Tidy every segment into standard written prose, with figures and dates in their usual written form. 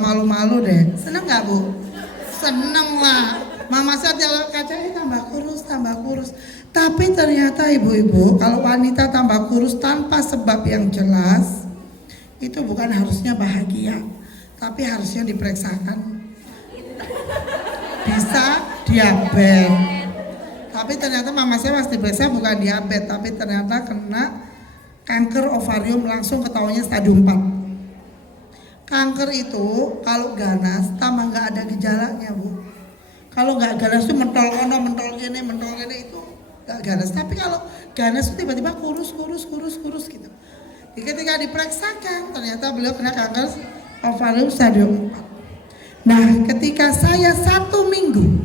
malu-malu deh. Seneng nggak Bu? Seneng lah. Mama saya jalan kaca tambah kurus. Tapi ternyata ibu-ibu, kalau wanita tambah kurus tanpa sebab yang jelas, itu bukan harusnya bahagia, tapi harusnya diperiksakan. Bisa diabetes. Tapi ternyata mama saya pas diperiksa bukan diabetes, tapi ternyata kena kanker ovarium, langsung ketahuannya stadium 4. Kanker itu kalau ganas tambah nggak ada gejalanya Bu. Kalau nggak ganas itu mentol kono, mentol kene itu nggak ganas. Tapi kalau ganas itu tiba-tiba kurus gitu. Jadi ketika diperiksakan ternyata beliau kena kanker ovarium stadium 4. Nah, ketika saya 1 minggu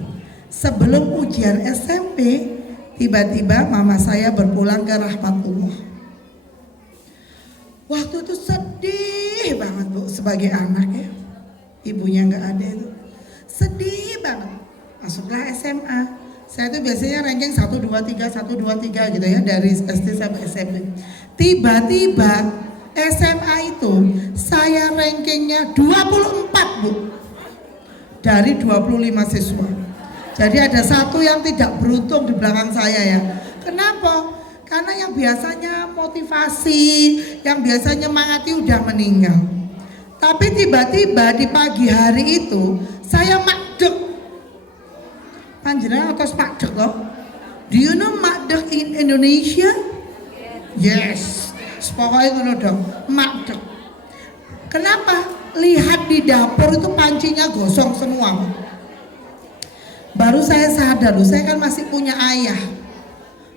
sebelum ujian SMP, tiba-tiba mama saya berpulang ke rahmatullah. Waktu itu sedih banget Bu, sebagai anak ya, ibunya nggak ada itu, sedih banget. Masuklah SMA, saya tuh biasanya ranking 1, 2, 3 gitu ya, dari SD sampai SMP. Tiba-tiba SMA itu saya rankingnya 24 Bu, dari 25 siswa. Jadi ada satu yang tidak beruntung di belakang saya ya. Kenapa? Karena yang biasanya motivasi, yang biasanya nyemangati udah meninggal. Tapi tiba-tiba di pagi hari itu saya makdek. Panjenengan atas makdek loh. Do you know makdek in Indonesia? Yes. Pokoknya ngono dong, makdek. Kenapa? Lihat di dapur itu pancinya gosong semua. Baru saya sadar, saya kan masih punya ayah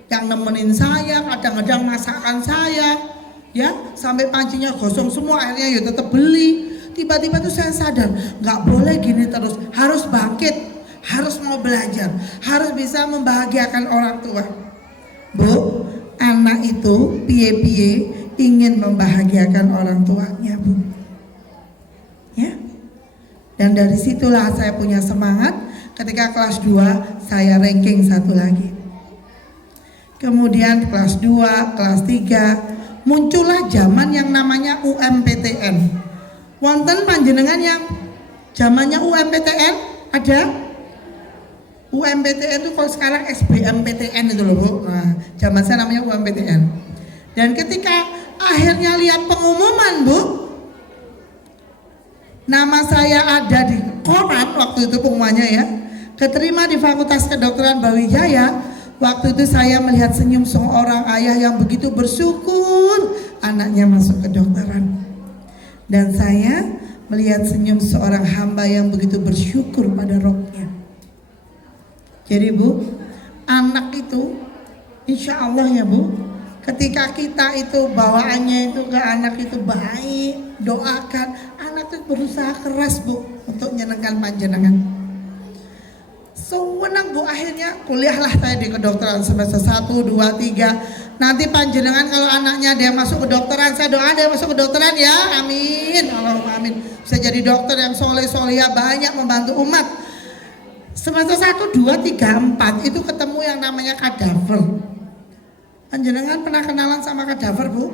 yang nemenin saya, kadang-kadang masakan saya, ya sampai pancinya gosong semua, akhirnya ya tetap beli. Tiba-tiba tuh saya sadar, nggak boleh gini terus, harus bangkit, harus mau belajar, harus bisa membahagiakan orang tua. Bu, anak itu piye-piye ingin membahagiakan orang tuanya Bu, ya. Dan dari situlah saya punya semangat. Ketika kelas 2 saya ranking 1 lagi. Kemudian kelas 2, kelas 3 muncullah zaman yang namanya UMPTN. Wonten panjenengan yang zamannya UMPTN ada? UMPTN itu kalau sekarang SBMPTN itu loh Bu. Nah, zaman saya namanya UMPTN. Dan ketika akhirnya lihat pengumuman Bu, nama saya ada di koran waktu itu pengumumannya ya, keterima di Fakultas Kedokteran Brawijaya. Waktu itu saya melihat senyum seorang ayah yang begitu bersyukur anaknya masuk kedokteran. Dan saya melihat senyum seorang hamba yang begitu bersyukur pada rohnya. Jadi Bu, anak itu insya Allah ya Bu, ketika kita itu bawaannya itu ke anak itu baik, doakan, anak itu berusaha keras Bu untuk menyenangkan panjenengan. Sewenang Bu, akhirnya kuliahlah saya di kedokteran semester 1, 2, 3. Nanti panjenengan kalau anaknya dia masuk kedokteran, saya doa dia masuk kedokteran ya, amin, Allahumma amin. Bisa jadi dokter yang soleh-solehah, banyak membantu umat. Semester 1, 2, 3, 4 itu ketemu yang namanya kadaver. Panjenengan pernah kenalan sama kadaver Bu?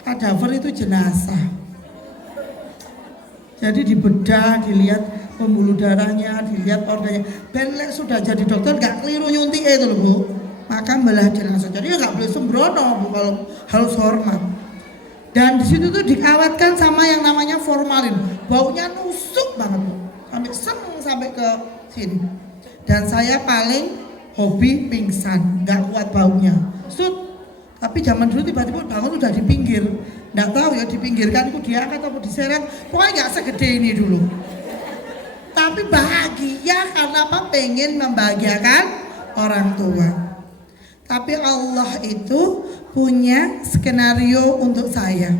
Kadaver itu jenazah. Jadi dibedah, dilihat pembuluh darahnya, dilihat organnya. Ben sudah jadi dokter nggak keliru nyuntik itu loh Bu. Maka belah jenazah. Jadi nggak boleh sembrono Bu, kalau harus hormat. Dan di situ tuh dikawatkan sama yang namanya formalin. Baunya nusuk banget Bu. Sampai ke sini. Dan saya paling hobi pingsan, nggak kuat baunya. Tapi zaman dulu tiba-tiba bangun udah di pinggir. Nggak tahu ya dipinggirkan itu diangkat atau diseret. Pokoknya nggak segede ini dulu. Tapi bahagia karena apa? Pengen membahagiakan orang tua. Tapi Allah itu punya skenario untuk saya.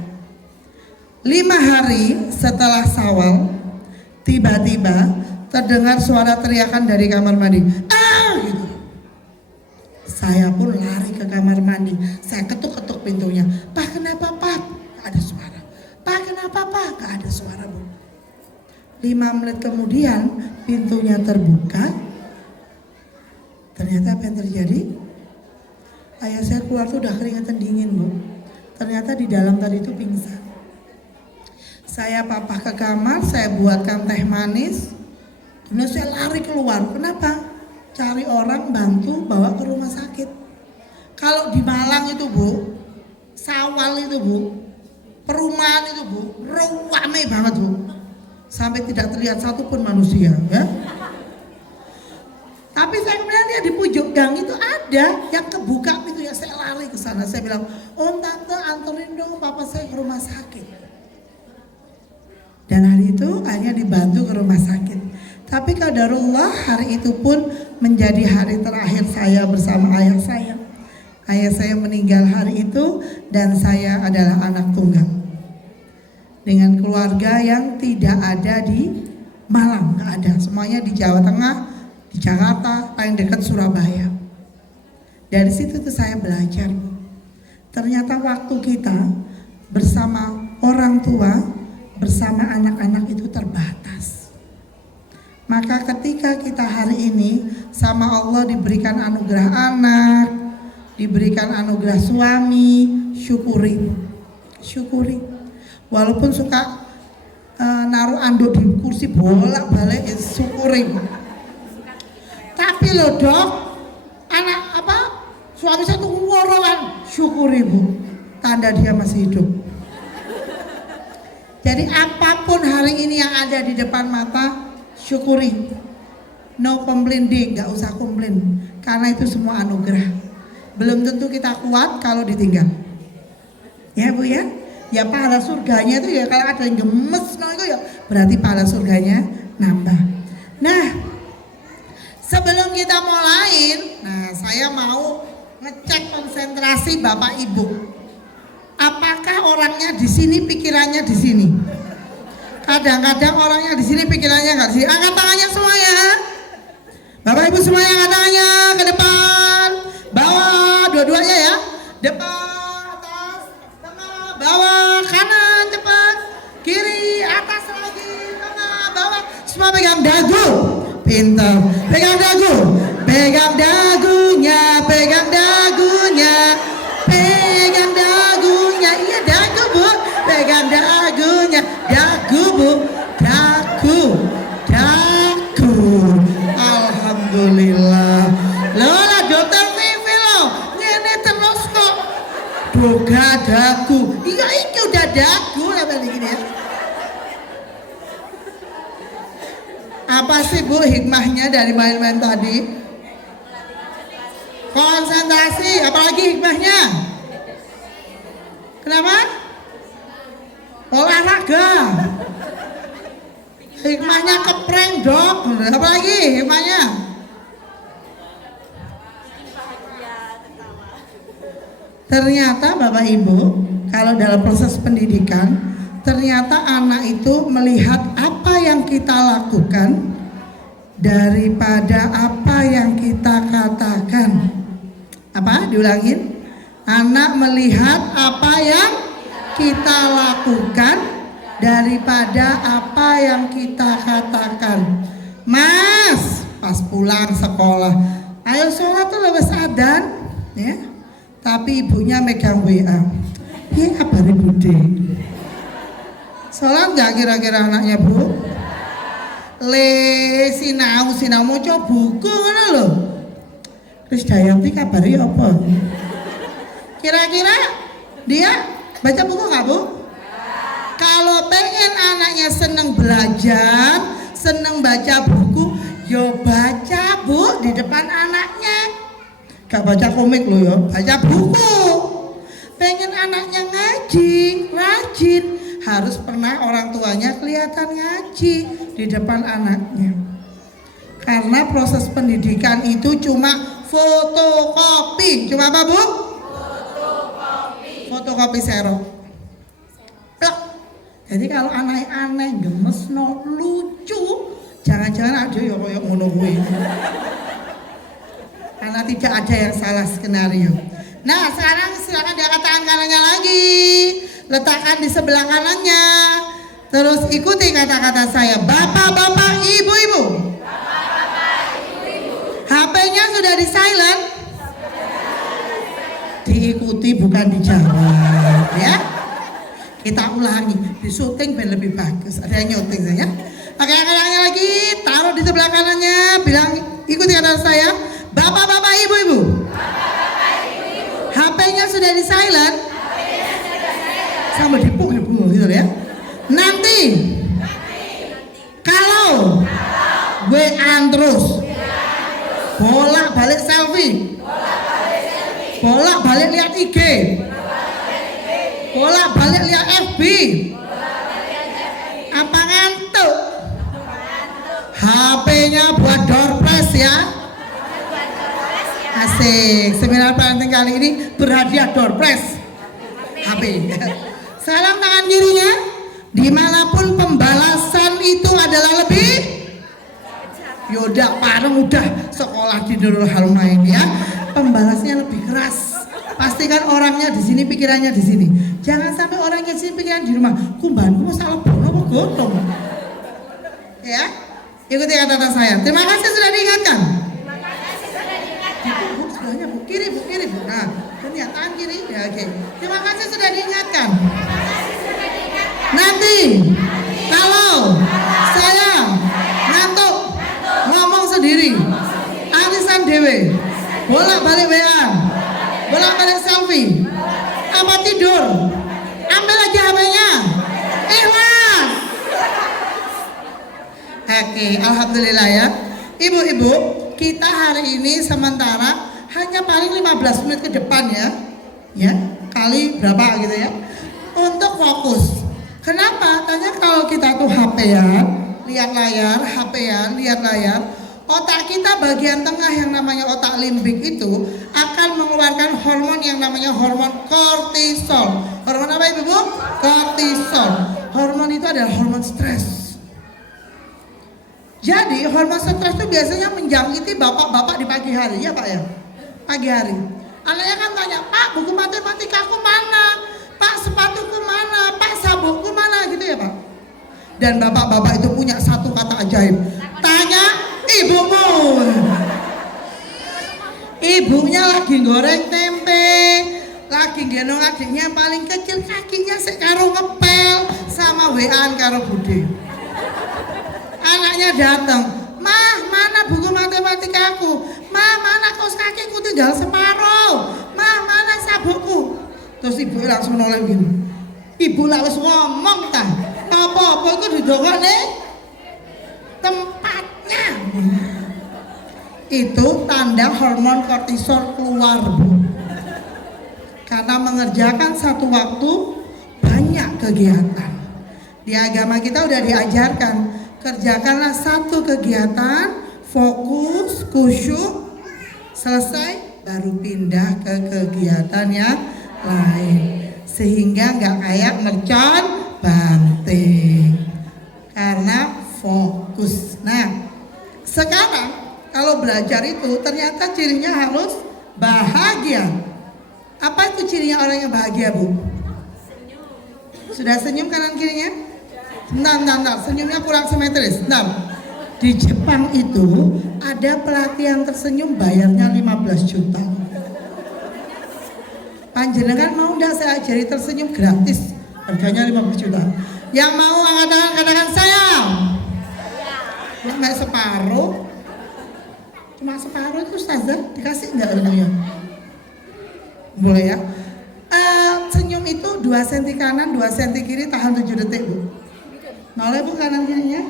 5 hari setelah Syawal, tiba-tiba terdengar suara teriakan dari kamar mandi. Gitu. Saya pun lari ke kamar mandi. Saya ketuk-ketuk pintunya. Pak, kenapa Pak? Gak ada suara. Pak, kenapa Pak? Gak ada suara Bu. 5 menit kemudian pintunya terbuka. Ternyata apa yang terjadi? Ayah saya keluar tuh udah keringetan dingin Bu. Ternyata di dalam tadi itu pingsan. Saya papa ke kamar, saya buatkan teh manis. Kemudian saya lari keluar. Kenapa? Cari orang bantu bawa ke rumah sakit. Kalau di Malang itu Bu, Sawal itu Bu, perumahan itu Bu, ramai banget Bu. Sampai tidak terlihat satupun manusia ya. Tapi saya kemudian dia di pojok gang itu ada yang kebuka pintunya, saya lari ke sana. Saya bilang, "Om, tante, anterin dong papa saya ke rumah sakit." Dan hari itu akhirnya dibantu ke rumah sakit. Tapi qadarullah hari itu pun menjadi hari terakhir saya bersama ayah saya. Ayah saya meninggal hari itu dan saya adalah anak tunggal. Dengan keluarga yang tidak ada di Malang, nggak ada. Semuanya di Jawa Tengah, di Jakarta, paling dekat Surabaya. Dari situ tuh saya belajar. Ternyata waktu kita bersama orang tua, bersama anak-anak itu terbatas. Maka ketika kita hari ini sama Allah diberikan anugerah anak, diberikan anugerah suami, syukuri. Syukuri. Walaupun suka naruh anduk di kursi bolak-balik, syukuri. Tapi loh Dok, anak suami satu worowan, syukuri Bu, tanda dia masih hidup. Jadi apapun hari ini yang ada di depan mata, syukuri. No complaining, nggak usah komplain, karena itu semua anugerah. Belum tentu kita kuat kalau ditinggal. Ya Bu ya, ya pahala surganya itu ya kalau ada yang gemes, no itu ya berarti pahala surganya nambah. Nah, sebelum kita mulai, saya mau ngecek konsentrasi Bapak Ibu. Apakah orangnya di sini, pikirannya di sini? Kadang-kadang orangnya di sini, pikirannya nggak di sini. Angkat tangannya semua ya. Bapak Ibu semuanya angkat tangannya ke depan, bawah, dua-duanya ya. Depan, atas, tengah, bawah, kanan, cepat, kiri, atas lagi, tengah, bawah. Semua pegang dagu. Pintar. Pegang dagu. Pegang dagunya, pegang dagunya. Pegang dagunya. Iya dagu Bu. Pegang dagunya. Dagu Bu. Dagu. Dagu. Alhamdulillah. Loh lah dokter TV loh. Ini terus kok. Doga dagu. Iya ini udah dagu lah begini ya. Apa sih Bu hikmahnya dari main-main tadi? Konsentrasi, apalagi hikmahnya? Kenapa? Olahraga. Hikmahnya keprank Dok. Apalagi hikmahnya? Ternyata Bapak Ibu, kalau dalam proses pendidikan, ternyata anak itu melihat apa yang kita lakukan daripada apa yang kita katakan. Apa? Diulangin. Anak melihat apa yang kita lakukan daripada apa yang kita katakan. Mas, pas pulang sekolah, ayo sholat tuh lepas adan, ya. Tapi ibunya megang WA. Iya kabar Bude. Sholat nggak kira-kira anaknya Bu? Sinau mau coba buku mana lo? Terus Dayanti kabarnya apa? Kira-kira dia baca buku nggak Bu? Kalau pengen anaknya seneng belajar, seneng baca buku, yo baca Bu di depan anaknya. Gak baca komik lo ya, baca buku. Pengen anaknya ngaji, rajin, harus pernah orang tuanya kelihatan ngaji di depan anaknya. Karena proses pendidikan itu cuma fotokopi. Cuma apa Bu? Fotokopi serok. Jadi kalau aneh-aneh, gemes, no, lucu, jangan-jangan ada ya kayak ngono kuwi. Karena tidak ada yang salah skenario. Nah sekarang silakan diangkat tangan kanannya lagi, letakkan di sebelah kanannya, terus ikuti kata-kata saya. Bapak-bapak, ibu-ibu, HP-nya sudah di silent, diikuti bukan dijawab ya. Kita ulangi, di syuting biar lebih bagus. Ada yang nyuting saya. Oke, kanannya lagi, taruh di sebelah kanannya, bilang ikuti kata saya. Bapak-bapak, ibu-ibu. HP-nya sudah di silent. Sama dipuk-dipuk gitu ya. Nanti kalau WA terus, bolak-balik selfie, bolak-balik lihat IG, bolak-balik lihat FB, apa ngantuk? HP-nya buat door prize ya. Asik, seminar parenting kali ini berhadiah door prize HP. Salam tangan kirinya. Dimanapun pembalasan itu adalah lebih. Yaudah, pareng udah sekolah di Nurul Harumain ya. Pembalasnya lebih keras. Pastikan orangnya di sini, pikirannya di sini. Jangan sampai orangnya di sini, pikiran di rumah. Kumbanku salah bono apa gotong. Ya, ikuti kata saya. Terima kasih sudah diingatkan. Bu, sebelahnya bu, kiri bu, kiri bu. Nah, lihat tangan kiri. Ya, oke. Terima kasih sudah diingatkan. Nanti kalau saya ngantuk ngomong sendiri, arisan dewe, bolak-balik WA, bolak-balik selfie, apa tidur, ambil lagi HP-nya, ikhlas. Oke, alhamdulillah ya. Ibu-ibu, kita hari ini sementara hanya paling 15 menit ke depan ya, kali berapa gitu ya, untuk fokus. Kenapa? Tanya kalau kita tuh HP-an, lihat layar, HP-an, lihat layar, otak kita bagian tengah yang namanya otak limbik itu akan mengeluarkan hormon yang namanya hormon kortisol. Hormon apa ibu? Kortisol. Hormon itu adalah hormon stres. Jadi hormon stres itu biasanya menjangkiti bapak-bapak di pagi hari, ya Pak ya? Pagi hari. Anaknya kan tanya, Pak buku matematika aku mana? Pak sepatuku mana? Pak sabukku mana? Gitu ya Pak. Dan bapak-bapak itu punya satu kata ajaib. Tanya ibumu. Ibunya lagi goreng tempe, lagi gendong adiknya paling kecil, kakinya sekaro ngepel sama WA-an karo bude. Anaknya datang, Mah mana buku matematika aku? Mah mana kaos kakiku tinggal separuh? Mah mana sabukku? Terus ibu langsung noleh gini. Ibu lah wis ngomong ta. Apa-apa iku didongokne tempatnya. Itu tanda hormon kortisol keluar, Bu. Karena mengerjakan satu waktu banyak kegiatan. Di agama kita udah diajarkan, kerjakanlah satu kegiatan, fokus, khusyuk, selesai baru pindah ke kegiatan yang lain, sehingga nggak kayak mercon banting karena fokus. Nah, sekarang kalau belajar itu ternyata cirinya harus bahagia. Apa itu cirinya orang yang bahagia, Bu? Senyum. Sudah senyum kanan kirinya? Bentar, senyumnya kurang simetris. Nah, di Jepang itu ada pelatihan tersenyum bayarnya 15 juta. Panjenengan mau enggak saya ajari tersenyum gratis, harganya 15 juta. Yang mau angkat tangan, katakan saya. Cuma separuh. Cuma separuh itu Ustazah dikasih enggak ilmunya? Boleh ya. Senyum itu 2 cm kanan, 2 cm kiri, tahan 7 detik Bu. Boleh Bu kanan kirinya?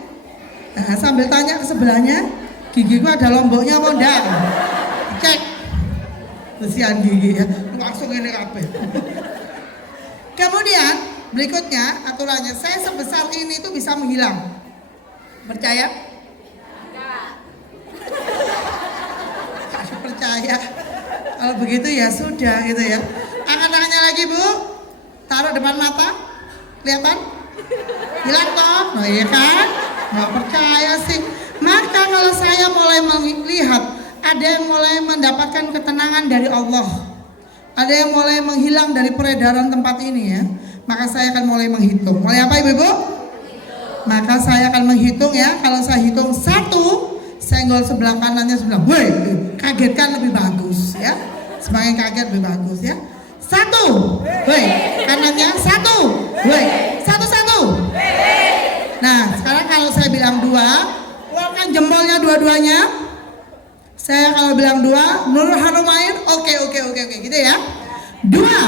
Nah, sambil tanya ke sebelahnya, gigiku ada lomboknya apa enggak? Cek. Bersihan gigi ya, langsung ini kabeh. Kemudian berikutnya aturannya, saya sebesar ini itu bisa menghilang. Percaya? Enggak. Kasih percaya. Kalau begitu ya sudah gitu ya. Angkat tangannya lagi Bu, taruh depan mata, kelihatan? Hilang toh? Nah iya kan? Nggak percaya sih. Maka kalau saya mulai melihat ada yang mulai mendapatkan ketenangan dari Allah, ada yang mulai menghilang dari peredaran tempat ini ya, maka saya akan mulai menghitung. Mulai apa ibu-ibu? Maka saya akan menghitung ya. Kalau saya hitung 1, senggol sebelah kanannya sebelah, woi, kagetkan lebih bagus ya. Semakin kaget lebih bagus ya. Satu. Woi, kanannya satu. Woi, satu-satu. Nah, sekarang kalau saya bilang dua, keluarkan jempolnya dua-duanya. Saya kalau bilang dua, Nurul Haromain, oke, gitu ya. Dua,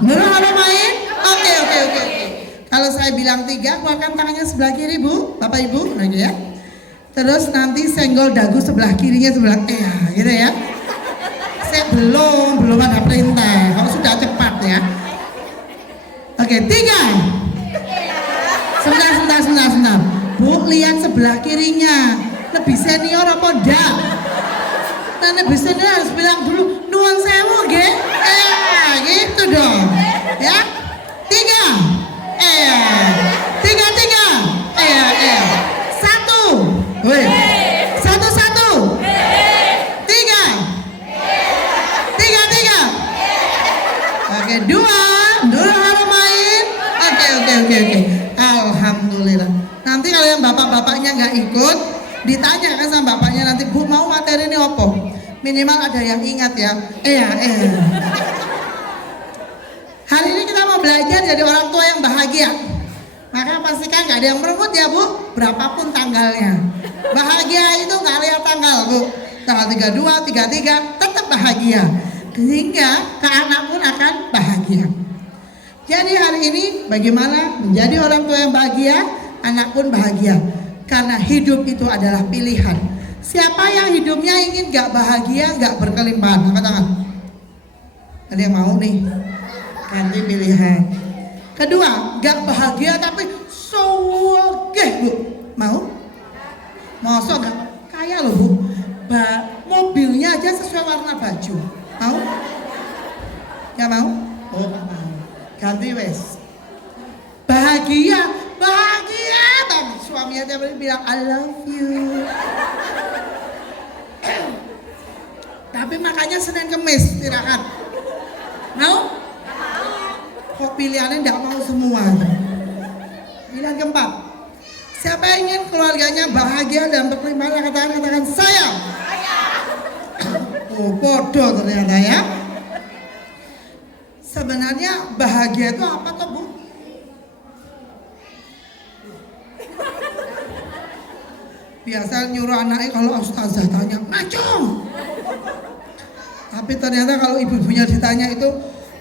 Nurul Haromain, oke. Kalau saya bilang tiga, keluarkan tangannya sebelah kiri bu, bapak ibu, lagi ya. Terus nanti senggol dagu sebelah kirinya sebelah gitu ya. Saya belum ada perintah. Kalau sudah cepat ya. Oke, tiga. Sebentar. Bu, lihat sebelah kirinya. Lebih senior apa enggak? Nah, lebih senior harus bilang dulu, nuwun sewu nggih. Gitu dong. Ya. Tiga. Tiga. Satu. Woi. Satu. Tiga. Oke, dua. Nurul Haromain. Oke. Alhamdulillah. Nanti kalau yang bapak-bapaknya nggak ikut, ditanya kan sama bapaknya nanti, Bu mau materi ini apa? Minimal ada yang ingat ya. Hari ini kita mau belajar jadi orang tua yang bahagia. Maka pastikan nggak ada yang merengut ya bu, berapapun tanggalnya. Bahagia itu nggak lihat tanggal bu. Tanggal 32, 33 tetap bahagia. Sehingga ke anak pun akan bahagia. Jadi hari ini bagaimana menjadi orang tua yang bahagia, anak pun bahagia. Karena hidup itu adalah pilihan. Siapa yang hidupnya ingin gak bahagia, gak berkelimpahan? Angkat tangan. Ada yang mau nih? Ganti pilihan. Kedua, gak bahagia tapi sogeh bu. Mau? Masa gak? Kaya loh bu. Mobilnya aja sesuai warna baju. Mau? Ya mau? Oh mau. Ganti wes. Bahagia banget. Suaminya tiap hari bilang I love you. Tapi makanya Senin Kemis istirahat. Mau? Kok pilihannya enggak mau semua? Pilihan keempat. Siapa yang ingin keluarganya bahagia dan berkelimpahan, katakan saya. Oh bodoh ternyata ya. Sebenarnya bahagia itu apa toh bu? Biasa nyuruh anaknya kalau ustazah tanya macam. Tapi ternyata kalau ibu-ibunya ditanya itu,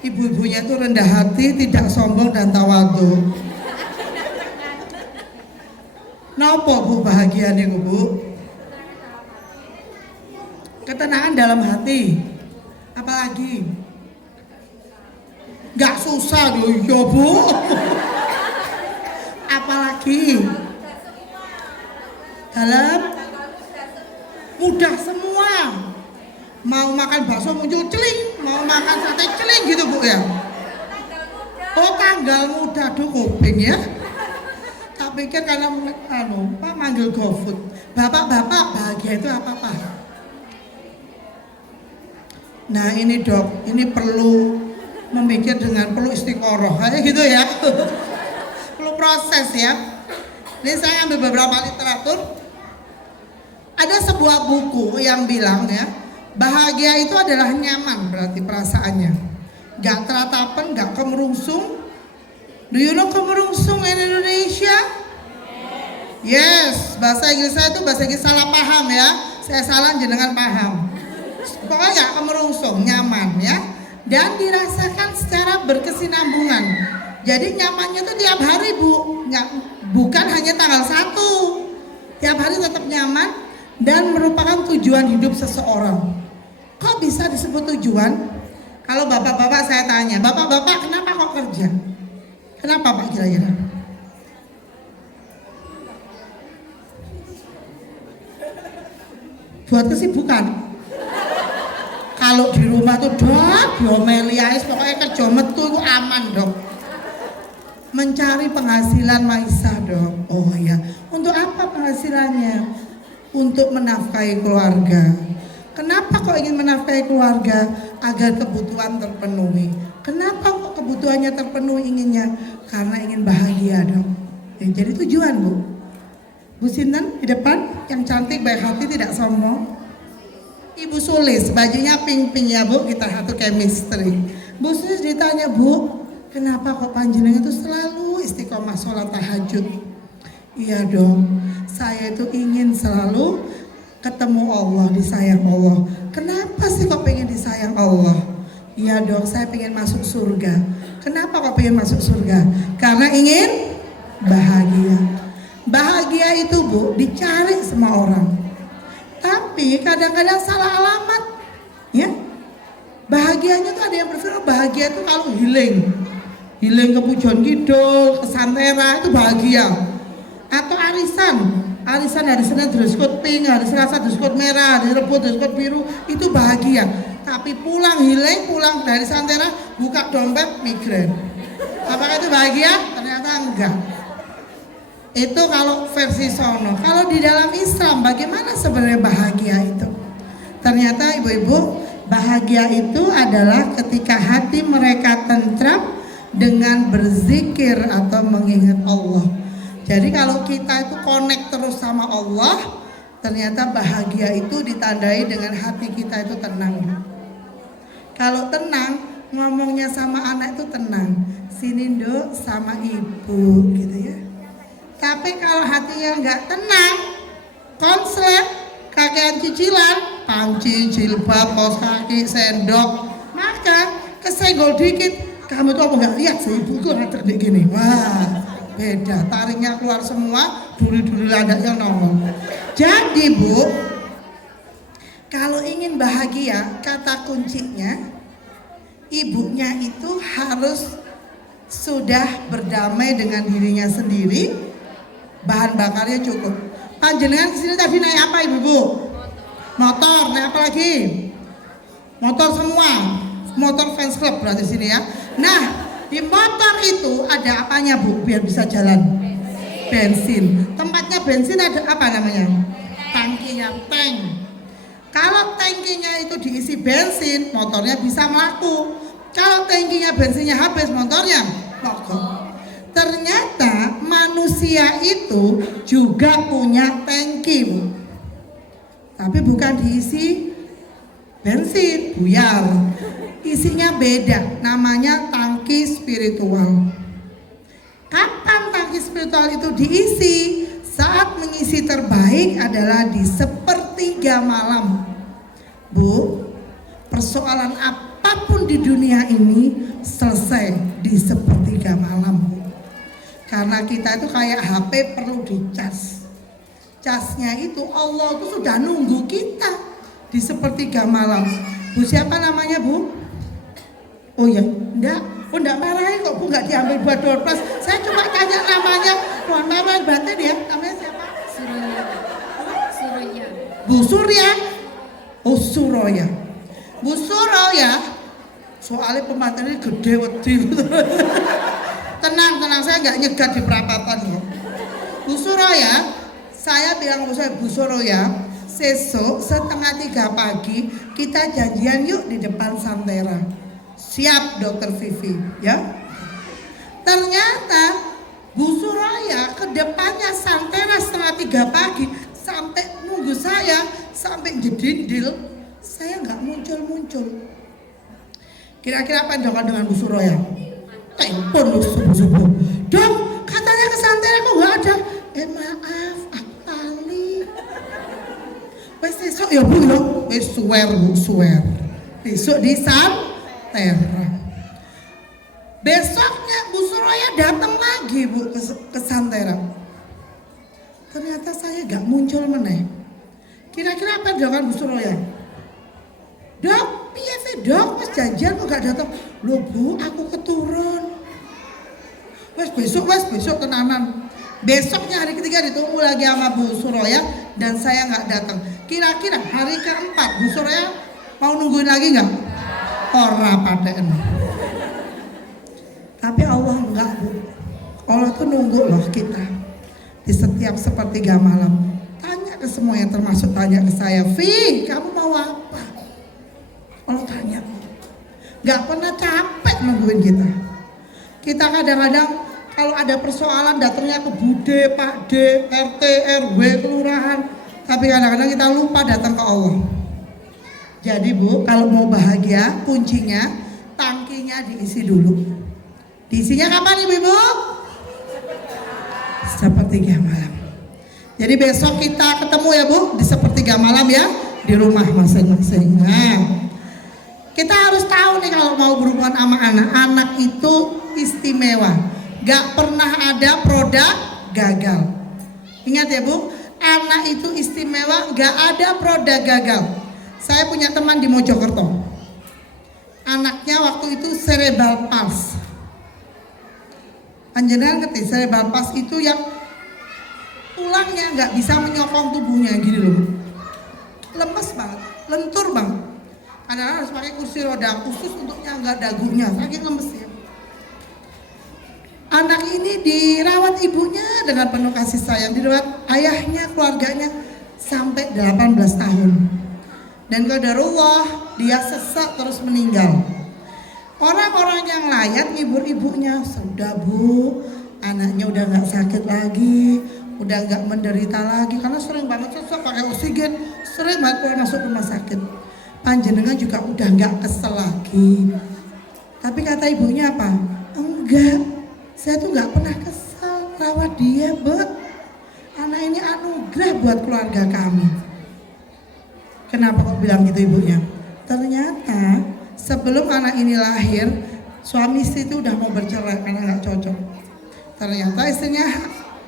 ibu-ibunya itu rendah hati, tidak sombong dan tawadhu. Napa bu bahagia nih bu? Ketenangan dalam hati. Apalagi? Gak susah loh ya bu. Apalagi? Dalam mudah semua. Mau makan bakso muncul celing, mau makan sate celing gitu bu ya. Oh tanggal mudah tuh kuping ya. Tak pikir karena Pak manggil GoFood. Bapak-bapak bahagia itu apa? Nah ini dok, ini perlu memikir dengan perlu istiqoroh kayak gitu ya. Perlu proses ya. Ini saya ambil beberapa literatur. Ada sebuah buku yang bilang ya, bahagia itu adalah nyaman berarti perasaannya. Gak teratapan, gak kemerungsung. Do you know kemerungsung in Indonesia? Yes, bahasa Inggris saya itu bahasa Inggris salah paham ya. Saya salah jenengan paham. Pokoknya gak kemerungsung, nyaman ya. Dan dirasakan secara berkesinambungan. Jadi nyamannya itu tiap hari bu, bukan hanya tanggal 1. Tiap hari tetap nyaman. Dan merupakan tujuan hidup seseorang. Kok bisa disebut tujuan? Kalau bapak-bapak saya tanya, bapak-bapak kenapa kok kerja? Kenapa pak kira-kira? Buat kesibukan. Kalau di rumah tuh dok, diomeli ais, pokoknya kerja metu itu aman dok. Mencari penghasilan Maisa dok. Oh ya, untuk apa penghasilannya? Untuk menafkahi keluarga. Kenapa kok ingin menafkahi keluarga? Agar kebutuhan terpenuhi. Kenapa kok kebutuhannya terpenuhi inginnya? Karena ingin bahagia dong. Ya, jadi tujuan bu. Bu Sinten di depan, yang cantik, baik hati, tidak sombong. Ibu Sulis, bajunya pink-pink ya bu, kita satu chemistry. Bu Sis ditanya, Bu, kenapa kok panjenengan itu selalu istiqomah sholat tahajud? Iya dong, saya itu ingin selalu ketemu Allah, disayang Allah. Kenapa sih kok pengen disayang Allah? Iya dong, saya pengen masuk surga. Kenapa kok pengen masuk surga? Karena ingin bahagia. Bahagia itu Bu, dicari semua orang. Tapi kadang-kadang salah alamat. Ya, bahagianya tuh ada yang berpikir bahagia itu kalau healing ke Pujon Kidul, ke Santera itu bahagia. Atau arisan hari Senin dress code pink, hari Selasa dress code merah, hari Rabu dress code biru, itu bahagia. Tapi pulang healing, pulang dari Santera, buka dompet, migrain. Apakah itu bahagia? Ternyata enggak. Itu kalau versi sono. Kalau di dalam Islam bagaimana sebenarnya bahagia itu? Ternyata ibu-ibu, bahagia itu adalah ketika hati mereka tentram dengan berzikir atau mengingat Allah. Jadi kalau kita itu connect terus sama Allah, ternyata bahagia itu ditandai dengan hati kita itu tenang. Kalau tenang, ngomongnya sama anak itu tenang. Sini Nduk sama ibu gitu ya. Tapi kalau hatinya nggak tenang, konslet, kakean cicilan, panci, jilbab, kaos kaki, sendok, maka kesenggol dikit, kamu tuh apa nggak lihat sih ibuku ngadeg gini, wah beda, taringnya keluar semua, dulu ada yang nongol. Jadi Bu, kalau ingin bahagia, kata kuncinya, ibunya itu harus sudah berdamai dengan dirinya sendiri, bahan bakarnya cukup. Panjenengan kesini tadi naik apa ibu-ibu? Motor, naik apa lagi? Motor semua, motor fans club berarti sini ya. Nah, di motor itu ada apanya Bu biar bisa jalan? Bensin. Tempatnya bensin ada apa namanya? Tangkinya, tank. Kalau tangkinya itu diisi bensin, motornya bisa melaku. Kalau tangkinya bensinnya habis, motornya mogok. Ternyata manusia itu juga punya tangki Bu. Tapi bukan diisi bensin, buyar. Isinya beda, namanya tangki spiritual. Kapan tangki spiritual itu diisi? Saat mengisi terbaik adalah di sepertiga malam. Bu, persoalan apapun di dunia ini selesai di sepertiga malam Bu. Karena kita itu kayak HP perlu dicas. Casnya itu Allah itu sudah nunggu kita di sepertiga malam. Bu siapa namanya Bu? Oh ya, enggak marahin kok Bu, enggak diambil buat doorpass. Saya cuma tanya namanya, mohon maaf batin ya, namanya siapa? Suroya. Bu Surya. Oh Suroya. Bu Suroya. Soalnya pemateri gede wedi. Tenang, saya nggak nyegat di perapatan kok. Bu Suroya, saya bilang Bu Suroya, sesok 2:30 pagi kita janjian yuk di depan Santera. Siap Dokter Vivi, ya. Ternyata Bu Suroya ke depannya Santera 2:30 pagi sampai nunggu saya sampai jedindil, saya nggak muncul. Kira-kira apa yang dengan Bu Suroya? Telepon subuh-subuh. Dok, katanya ke Santera kok nggak ada. Maaf, aku lali. Wes besok ya Bu ya. Wes swear. Besok di Santera. Besoknya Bu Suroya datang lagi Bu ke Santera. Ternyata saya nggak muncul meneh. Kira-kira apa dengan Bu Suroya? Dok, piye sih Dok? Wes janjian kok gak datang. Loh Bu, aku keturun. Wes besok tenanan. Besoknya hari ketiga ditunggu lagi sama Bu Suroya dan saya nggak datang. Kira-kira hari keempat Bu Suroya mau nungguin lagi nggak? Ora paten. Tapi Allah enggak Bu. Allah tuh nunggu loh kita di setiap sepertiga malam. Tanya ke semuanya, termasuk tanya ke saya, Vi, kamu mau apa? Allah tanya. Gak pernah capek nungguin kita. Kita kadang-kadang kalau ada persoalan datangnya ke Bude, Pak D, RT, RW, kelurahan. Tapi kadang-kadang kita lupa datang ke Allah. Jadi Bu, kalau mau bahagia, kuncinya tangkinya suaminya diisi dulu. Diisinya kapan ibu-ibu? Sepertiga malam. Jadi besok kita ketemu ya Bu di sepertiga malam ya, di rumah masing-masing. Nah, kita harus tahu nih kalau mau berhubungan sama anak itu istimewa. Gak pernah ada produk gagal. Ingat ya Bu, anak itu istimewa, gak ada produk gagal. Saya punya teman di Mojokerto. Anaknya waktu itu cerebral palsy. Panjenengan ngerti cerebral palsy itu yang tulangnya nggak bisa menyokong tubuhnya gini loh, lemes banget, lentur banget. Kadang-kadang harus pakai kursi roda khusus untuk nyangga dagunya, saking lemesnya. Anak ini dirawat ibunya dengan penuh kasih sayang, dirawat ayahnya, keluarganya sampai 18 tahun. Dan qadarullah dia sesak terus meninggal. Orang-orang yang layak ngibur ibunya, sudah Bu, anaknya udah nggak sakit lagi, udah nggak menderita lagi karena sering banget sesak pakai oksigen, sering banget keluar masuk rumah sakit. Panjenengan juga udah nggak kesel lagi. Tapi kata ibunya apa? Enggak, saya tuh nggak pernah kesel rawat dia, Bet. Anak ini anugerah buat keluarga kami. Kenapa kok bilang gitu ibunya? Ternyata sebelum anak ini lahir, suami istri itu udah mau bercerai karena nggak cocok. Ternyata istrinya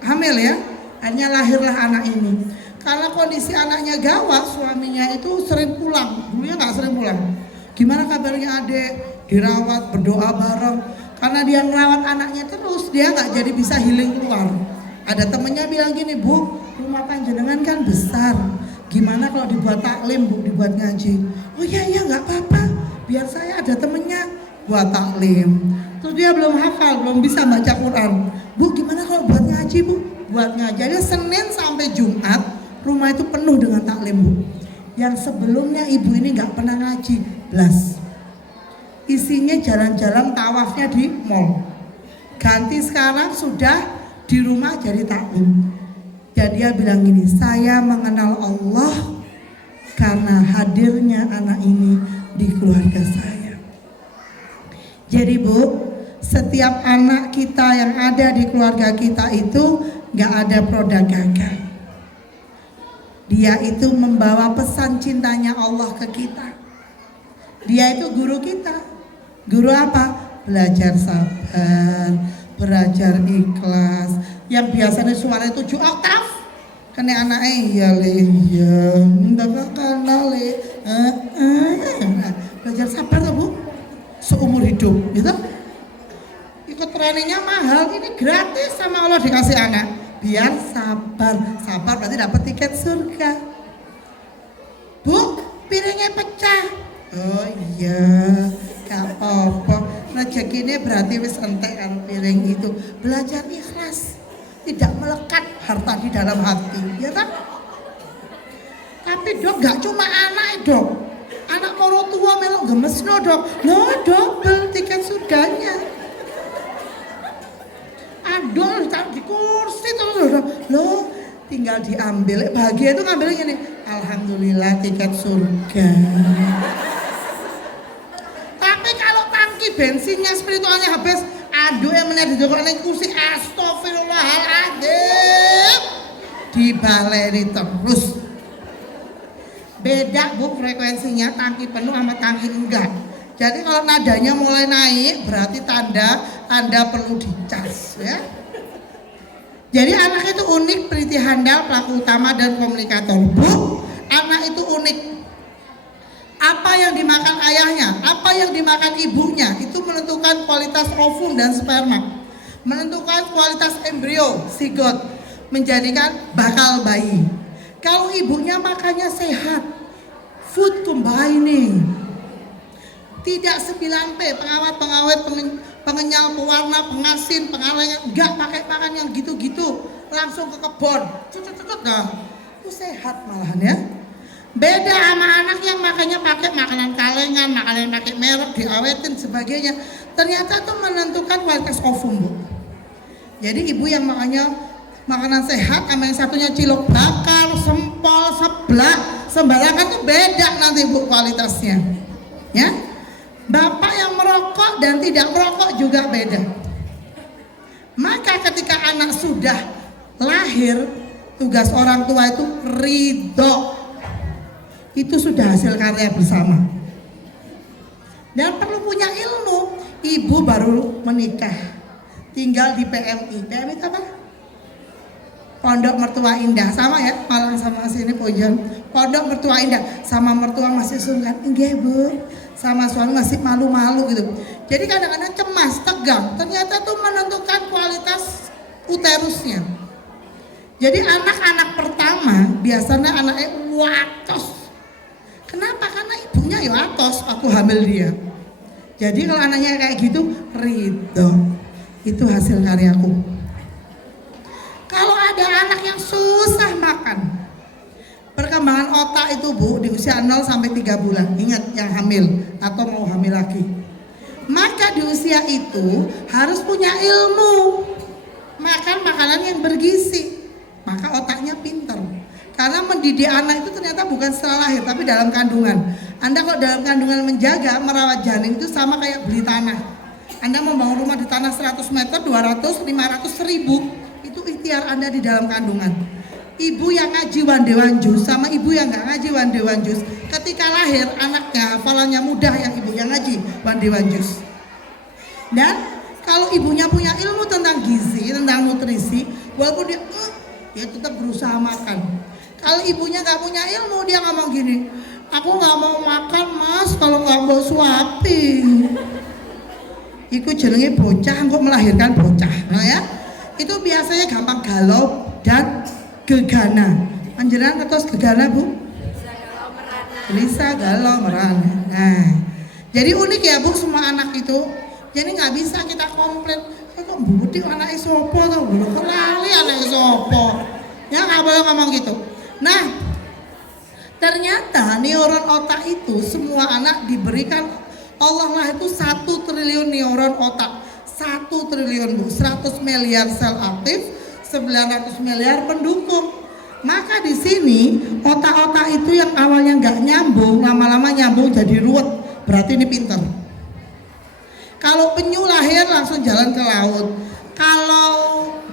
hamil ya, akhirnya lahirlah anak ini. Karena kondisi anaknya gawat, suaminya itu sering pulang. Dulunya nggak sering pulang. Gimana kabarnya adek? Dirawat, berdoa bareng. Karena dia ngerawat anaknya terus, dia nggak jadi bisa healing keluar. Ada temennya bilang gini, Bu, rumah panjenengan kan besar. Gimana kalau dibuat taklim, Bu, dibuat ngaji? Oh iya nggak apa-apa. Biar saya ada temennya buat taklim. Terus dia belum hafal, belum bisa baca Quran. Bu, gimana kalau buat ngaji, Bu? Buat ngaji aja Senin sampai Jumat, rumah itu penuh dengan taklim, Bu. Yang sebelumnya ibu ini nggak pernah ngaji, blas. Isinya jalan-jalan tawafnya di mall. Ganti sekarang sudah di rumah jadi taklim. Jadi dia bilang gini, saya mengenal Allah karena hadirnya anak ini di keluarga saya. Jadi Bu, setiap anak kita yang ada di keluarga kita itu gak ada produk gagal. Dia itu membawa pesan cintanya Allah ke kita. Dia itu guru kita. Guru apa? Belajar sabar, belajar ikhlas. Yang biasanya suara 7 oktav, kena anaknya ya le, ya ndak kenal le. Belajar sabar tuh Bu, seumur hidup, gitu. Ikut trainingnya mahal, ini gratis sama Allah dikasih anak. Biar sabar, sabar berarti dapat tiket surga. Bu, piringnya pecah. Oh iya, gak apa-apa. Rezekinya berarti wis entek kan piring itu. Belajar ikhlas, tidak melekat harta di dalam hati, ya kan? Tapi Dok, gak cuma anak Dok. Anak moro tua melok gemes no Dok. Loh, double tiket surganya. Aduh, taruh di kursi terus loh, tinggal diambil. Bahagia itu ngambilnya gini, alhamdulillah tiket surga. Tapi kalau tangki bensinnya spiritualnya habis, aduh yang menjadi jokok neng kursi, astagfirullahaladzim, dibaleni terus. Beda Bu frekuensinya, tangki penuh sama tangki enggak. Jadi kalau nadanya mulai naik berarti tanda Anda perlu dicas ya. Jadi anak itu unik, peliti handal, pelaku utama dan komunikator. Bu, anak itu unik. Apa yang dimakan ayahnya, apa yang dimakan ibunya itu menentukan kualitas ovum dan sperma. Menentukan kualitas embrio, zigot, menjadikan bakal bayi. Kalau ibunya makannya sehat, food combining, tidak 9P, pengawet, pengenyal, pewarna, pengasin, pengalengan, enggak pakai pakan yang gitu-gitu, langsung ke kebun, cocok-cocok dah, itu sehat malahan ya. Beda sama anak yang makannya pakai makanan kalengan, makanan pakai merek, diawetin sebagainya, ternyata itu menentukan kualitas ovum Bu. Jadi ibu yang makannya makanan sehat sama yang satunya cilok bakar, sempol, seblak, sembarangan tuh beda nanti Bu kualitasnya ya. Bapak yang merokok dan tidak merokok juga beda. Maka ketika anak sudah lahir, tugas orang tua itu ridho. Itu sudah hasil karya bersama. Dan perlu punya ilmu. Ibu baru menikah, tinggal di PMI. PMI itu apa? Pondok Mertua Indah. Sama ya, Malang sama sini Pojon. Pondok Mertua Indah. Sama mertua masih sungkan, enggak bu. Sama suami masih malu-malu gitu. Jadi kadang-kadang cemas, tegang. Ternyata itu menentukan kualitas uterusnya. Jadi anak-anak pertama biasanya anaknya watos. Kenapa? Karena ibunya ya watos, aku hamil dia. Jadi kalau anaknya kayak gitu, ridho. Itu hasil karyaku. Kalau ada anak yang susah makan, perkembangan otak itu bu di usia 0 sampai 3 bulan. Ingat yang hamil atau mau hamil lagi. Maka di usia itu harus punya ilmu. Makan makanan yang bergizi. Maka otaknya pintar. Karena mendidik anak itu ternyata bukan setelah lahir tapi dalam kandungan. Anda kalau dalam kandungan menjaga, merawat janin itu sama kayak beli tanah. Anda membangun rumah di tanah 100 meter, 200, 500, 1000. Itu ikhtiar Anda di dalam kandungan. Ibu yang ngaji wandewanjus sama ibu yang nggak ngaji wandewanjus, ketika lahir anaknya hafalannya mudah yang ibu yang ngaji wandewanjus. Dan kalau ibunya punya ilmu tentang gizi, tentang nutrisi, walaupun dia tetap berusaha makan. Kalau ibunya nggak punya ilmu, dia ngomong gini, aku nggak mau makan mas kalau nggak mau suapin. Iku jenenge bocah, kok melahirkan bocah, nah ya. Itu biasanya gampang galau dan gegana. Panjenengan terus gegana bu? Bisa galau merana. Nah, jadi unik ya bu semua anak itu. Jadi nggak bisa kita komplain. Kok budi anaknya sopo tuh? Belum kelali anaknya sopo. Ya nggak boleh ngomong gitu. Nah, ternyata neuron otak itu semua anak diberikan Allah lah itu 1 triliun neuron otak. 1 triliun bu, 100 miliar sel aktif, 900 miliar pendukung. Maka di sini otak-otak itu yang awalnya nggak nyambung, lama-lama nyambung jadi ruwet. Berarti ini pinter. Kalau penyu lahir langsung jalan ke laut. Kalau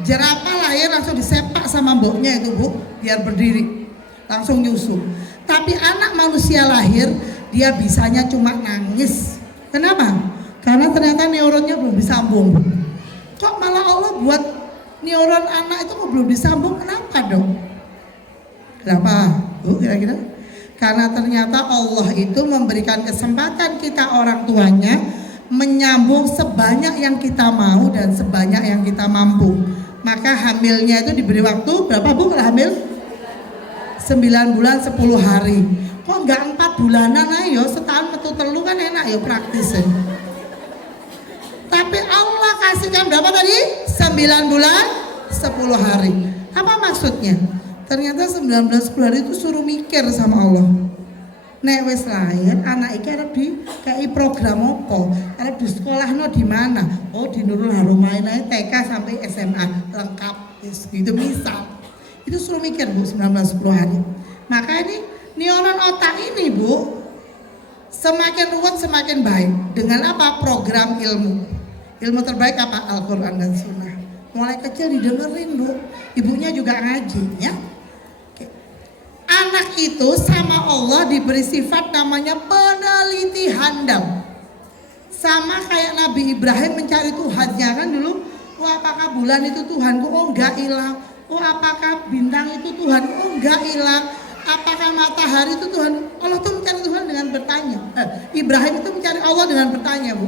jerapah lahir langsung disepak sama mboknya itu bu, biar berdiri, langsung nyusu. Tapi anak manusia lahir dia bisanya cuma nangis. Kenapa? Karena ternyata neuronnya belum disambung. Kok malah Allah buat neuron anak itu kok belum disambung? Kenapa dong? Kenapa? Kira-kira? Karena ternyata Allah itu memberikan kesempatan kita orang tuanya menyambung sebanyak yang kita mau dan sebanyak yang kita mampu. Maka hamilnya itu diberi waktu berapa bu kalau hamil? 9 bulan 10 hari. Kok enggak 4 bulanan ayo, setahun metu telu kan enak ya praktis ya. Tapi Allah kasihkan berapa tadi? 9 bulan 10 hari. Apa maksudnya? Ternyata 9 bulan 10 hari itu suruh mikir sama Allah. Nek wis lahir anak iki arep di KI program opo? Arep di sekolahno di mana? Oh di Nurul Haromainah TK sampai SMA lengkap. Itu misal. Itu suruh mikir bu 9 bulan 10 hari. Maka ini neuron otak ini bu semakin ruwet semakin baik. Dengan apa? Program ilmu. Ilmu terbaik apa? Al-Quran dan Sunnah. Mulai kecil didengerin bu. Ibunya juga ngaji ya. Anak itu sama Allah diberi sifat namanya peneliti handal. Sama kayak Nabi Ibrahim mencari Tuhannya kan dulu. Oh apakah bulan itu Tuhanku? Oh enggak hilang. Oh apakah bintang itu Tuhan? Oh enggak hilang. Apakah matahari itu Tuhan? Allah tuh mencari Tuhan dengan bertanya. Ibrahim itu mencari Allah dengan bertanya bu.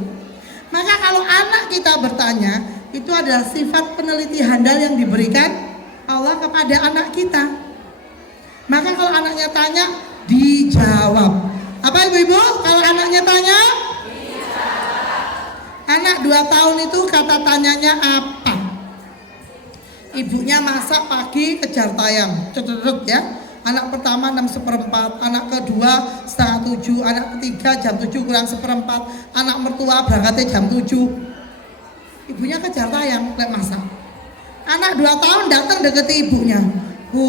Maka kalau anak kita bertanya, itu adalah sifat peneliti handal yang diberikan Allah kepada anak kita. Maka kalau anaknya tanya, dijawab. Apa ibu-ibu? Kalau anaknya tanya? Dijawab. Anak 2 tahun itu kata tanyanya apa? Ibunya masak pagi kejar tayang, cederet ya. Anak pertama 6/4, anak kedua 6:30, anak ketiga jam 7 kurang 1/4, anak mertua berangkatnya jam 7. Ibunya kejar tayang, lek masak. Anak 2 tahun datang deketi ibunya. Bu,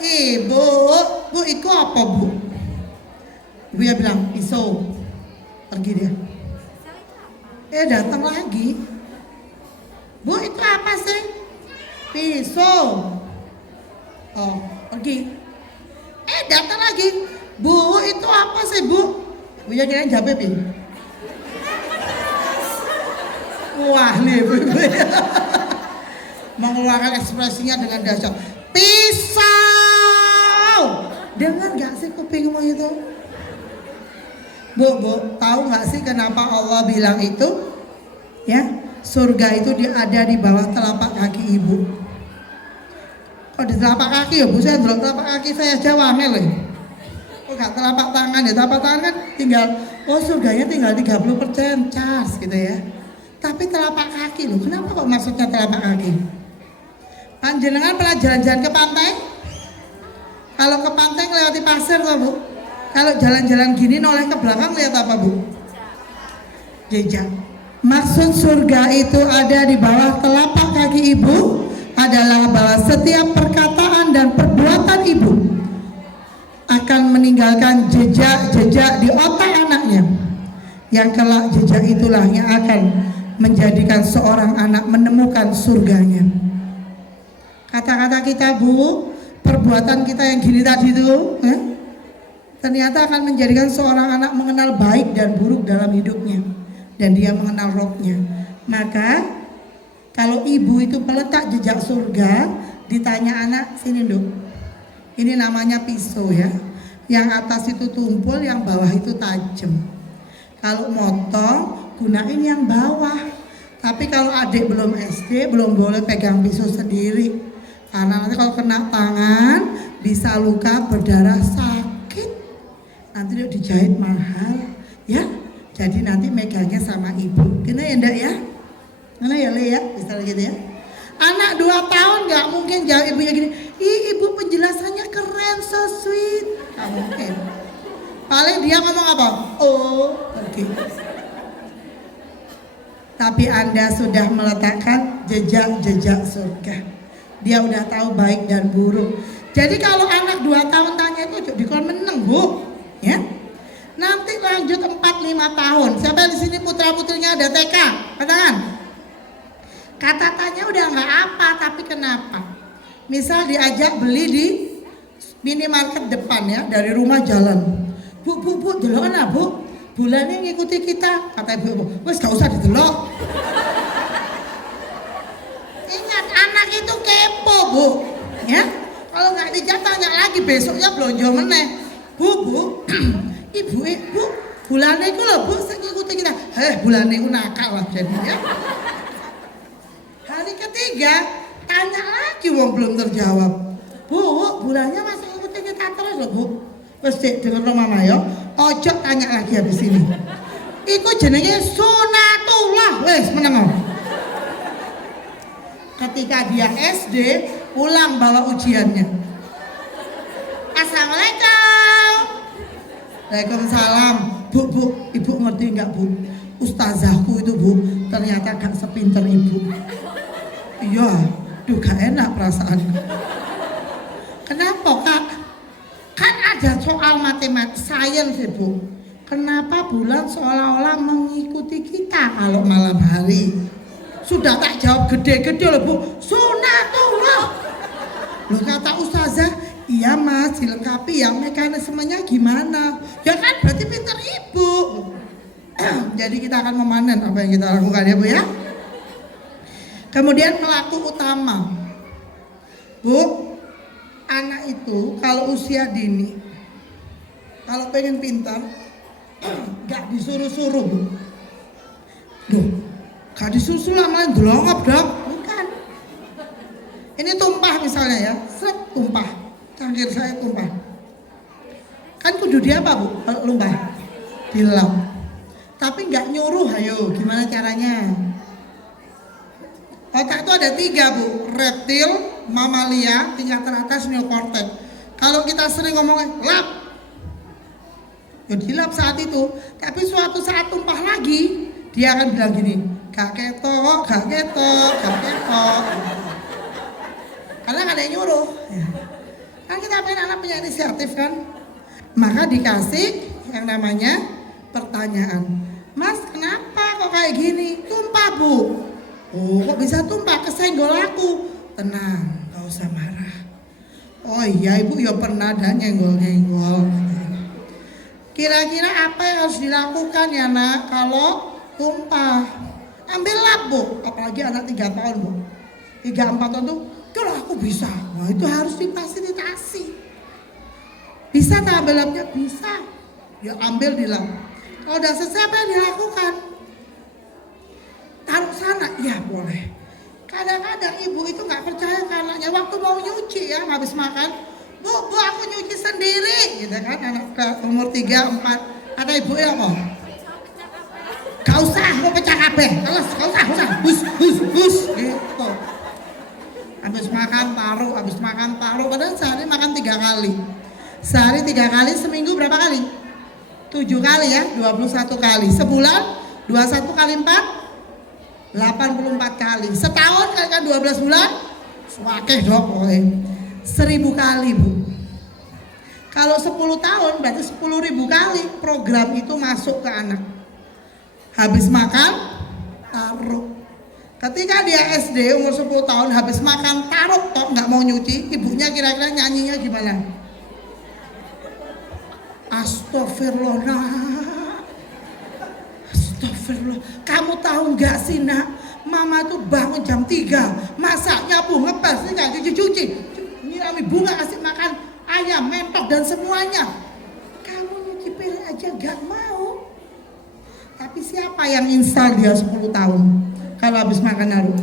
ibu, bu itu apa bu? Ibunya bilang pisau. Pergi dia. Datang lagi. Bu, itu apa sih? Pisau. Oh, pergi. Datang lagi. Bu, itu apa sih, Bu? Bu ya kira jawab, Bi. Wah, nih, Bu. Mengeluarkan ekspresinya dengan dahsyat. Pisau. Dengar gak sih kupingmu itu? Bu, tahu gak sih kenapa Allah bilang itu? Ya, surga itu ada di bawah telapak kaki ibu. Kok di telapak kaki ya Bu? Saya belum telapak kaki saya aja wamel ya. Kok gak telapak tangan ya? Telapak tangan kan tinggal, surganya tinggal 30% cas gitu ya. Tapi telapak kaki loh, kenapa kok maksudnya telapak kaki? Panjenengan pernah jalan-jalan ke pantai? Kalau ke pantai melewati pasir toh Bu? Kalau jalan-jalan gini noleh ke belakang lihat apa Bu? Jejak. Maksud surga itu ada di bawah telapak kaki ibu adalah bahwa setiap perkataan dan perbuatan ibu akan meninggalkan jejak-jejak di otak anaknya, yang kelak jejak itulah yang akan menjadikan seorang anak menemukan surganya. Kata-kata kita Bu, perbuatan kita yang gini tadi itu ternyata akan menjadikan seorang anak mengenal baik dan buruk dalam hidupnya, dan dia mengenal rohnya. Maka kalau ibu itu peletak jejak surga, ditanya anak, sini Duk, ini namanya pisau ya, yang atas itu tumpul, yang bawah itu tajam. Kalau motong, gunain yang bawah. Tapi kalau adik belum SD, belum boleh pegang pisau sendiri, karena nanti kalau kena tangan bisa luka, berdarah, sakit, nanti dia dijahit mahal ya. Jadi nanti megangnya sama ibu. Kena ya ndak ya? Mana ya Le ya? Bisa gitu ya. Anak 2 tahun nggak mungkin jawab ibunya gini, ih ibu penjelasannya keren, so sweet. Nggak mungkin. Paling dia ngomong apa? Oh, pergi. Tapi Anda sudah meletakkan jejak-jejak surga. Dia udah tahu baik dan buruk. Jadi kalau anak 2 tahun tanya itu dikon meneng Bu, ya. Nanti lanjut 4-5 tahun. Siapa di sini putra-putrinya ada TK? Katakan. Kata-katanya udah nggak apa, tapi kenapa? Misal diajak beli di minimarket depan ya, dari rumah jalan. Bu, delok ana Bu. Bulannya ngikuti kita, kata ibu. Wes gak usah didelok. Ingat, anak itu kepo Bu, ya. Kalau nggak dijak tanya lagi, besoknya belanja meneh. Bu, ibu, bulannya itu loh Bu, ngikuti kita. Bulannya itu nakal lah jadinya. Hari ketiga, tanya lagi, wong belum terjawab. Bu, bulannya masih ngikuti kita terus loh Bu. Wes denger mama ya, ojo tanya lagi habis ini. Iku jenenge sunatullah, wes meneng. Ketika dia SD, pulang bawa ujiannya. Assalamualaikum. Waalaikumsalam. Bu, ibu ngerti enggak Bu? Ustazahku itu Bu, ternyata gak sepinter ibu. Iya, gak enak perasaan. Kenapa Kak? Kan ada soal matematik, sains Bu. Kenapa bulan seolah-olah mengikuti kita kalau malam hari? Sudah tak jawab gede-gede loh Bu, sunatullah. Loh kata ustazah, iya Mas dilengkapi ya, mekanismenya gimana? Ya kan berarti pinter ibu. Jadi kita akan memanen apa yang kita lakukan ya Bu ya. Kemudian pelaku utama Bu, anak itu kalau usia dini, kalau pengen pintar, gak disuruh-suruh Bu. Loh, gak disusul malah delongop dong. Bukan. Ini tumpah misalnya ya, seret tumpah, cangkir saya tumpah. Kan kudu dia apa Bu? Kalau lumpah dilap. Tapi nggak nyuruh, ayo gimana caranya? Otak itu ada 3 Bu, reptil, mamalia, tingkat teratas neokortex. Kalau kita sering ngomongin lap, ya dilap saat itu. Tapi suatu saat tumpah lagi, dia akan bilang gini, gak ketok. Karena gak ada yang nyuruh. Kan kita pengen anak punya inisiatif kan. Maka dikasih yang namanya pertanyaan. Mas kenapa kok kayak gini, tumpah Bu. Oh kok bisa tumpah, kesenggol aku. Tenang, gak usah marah. Oh iya Ibu ya pernah dan nyenggol-nyenggol. Kira-kira apa yang harus dilakukan ya nak kalau tumpah? Ambil lap Bu, apalagi anak 3 tahun Bu. 3-4 tahun tuh, kalau aku bisa. Wah itu harus difasilitasi. Bisa tak ambil lapnya? Bisa. Ya ambil di lap. Kalau udah selesai apa yang dilakukan? Taruh sana, ya boleh. Kadang-kadang ibu itu nggak percaya ke anaknya waktu mau nyuci ya habis makan. Bu aku nyuci sendiri, gitu kan anak ke umur 3-4. Ada ibu ya kok. Gak usah, mau pecah kabeh. Terus, gak usah. Hus, gitu. Habis makan taruh. Padahal sehari makan 3 kali. Sehari 3 kali, seminggu berapa kali? 7 kali ya, 21 kali. Sebulan 21 kali 4 84 kali. Setahun kali kan 12 bulan wakeh dong 1000 kali Bu. Kalau 10 tahun berarti 10.000 kali program itu masuk ke anak. Habis makan taruh. Ketika dia SD umur 10 tahun habis makan taruh toh nggak mau nyuci, ibunya kira-kira nyanyinya gimana? Astagfirullah. Kamu tahu nggak sih nak? Mama tuh bangun jam 3, masak, nyapu, ngepel, nggak cuci-cuci, nyirami bunga, kasih makan ayam, mentok dan semuanya. Kamu nyuci piring aja nggak mau. Tapi siapa yang install dia 10 tahun kalau habis makan naruh?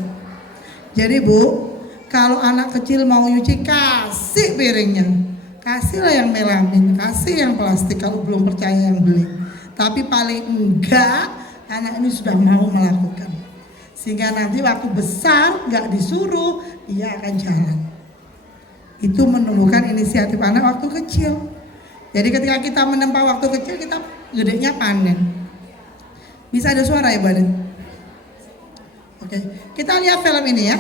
Jadi Bu, kalau anak kecil mau nyuci kasih piringnya, kasihlah yang melamin, kasih yang plastik kalau belum percaya yang beli. Tapi paling enggak anak ini sudah mau melakukan, sehingga nanti waktu besar nggak disuruh dia akan jalan. Itu menumbuhkan inisiatif anak waktu kecil. Jadi ketika kita menempa waktu kecil, kita gedenya panen. Bisa ada suara ya badan? Oke, kita lihat film ini ya.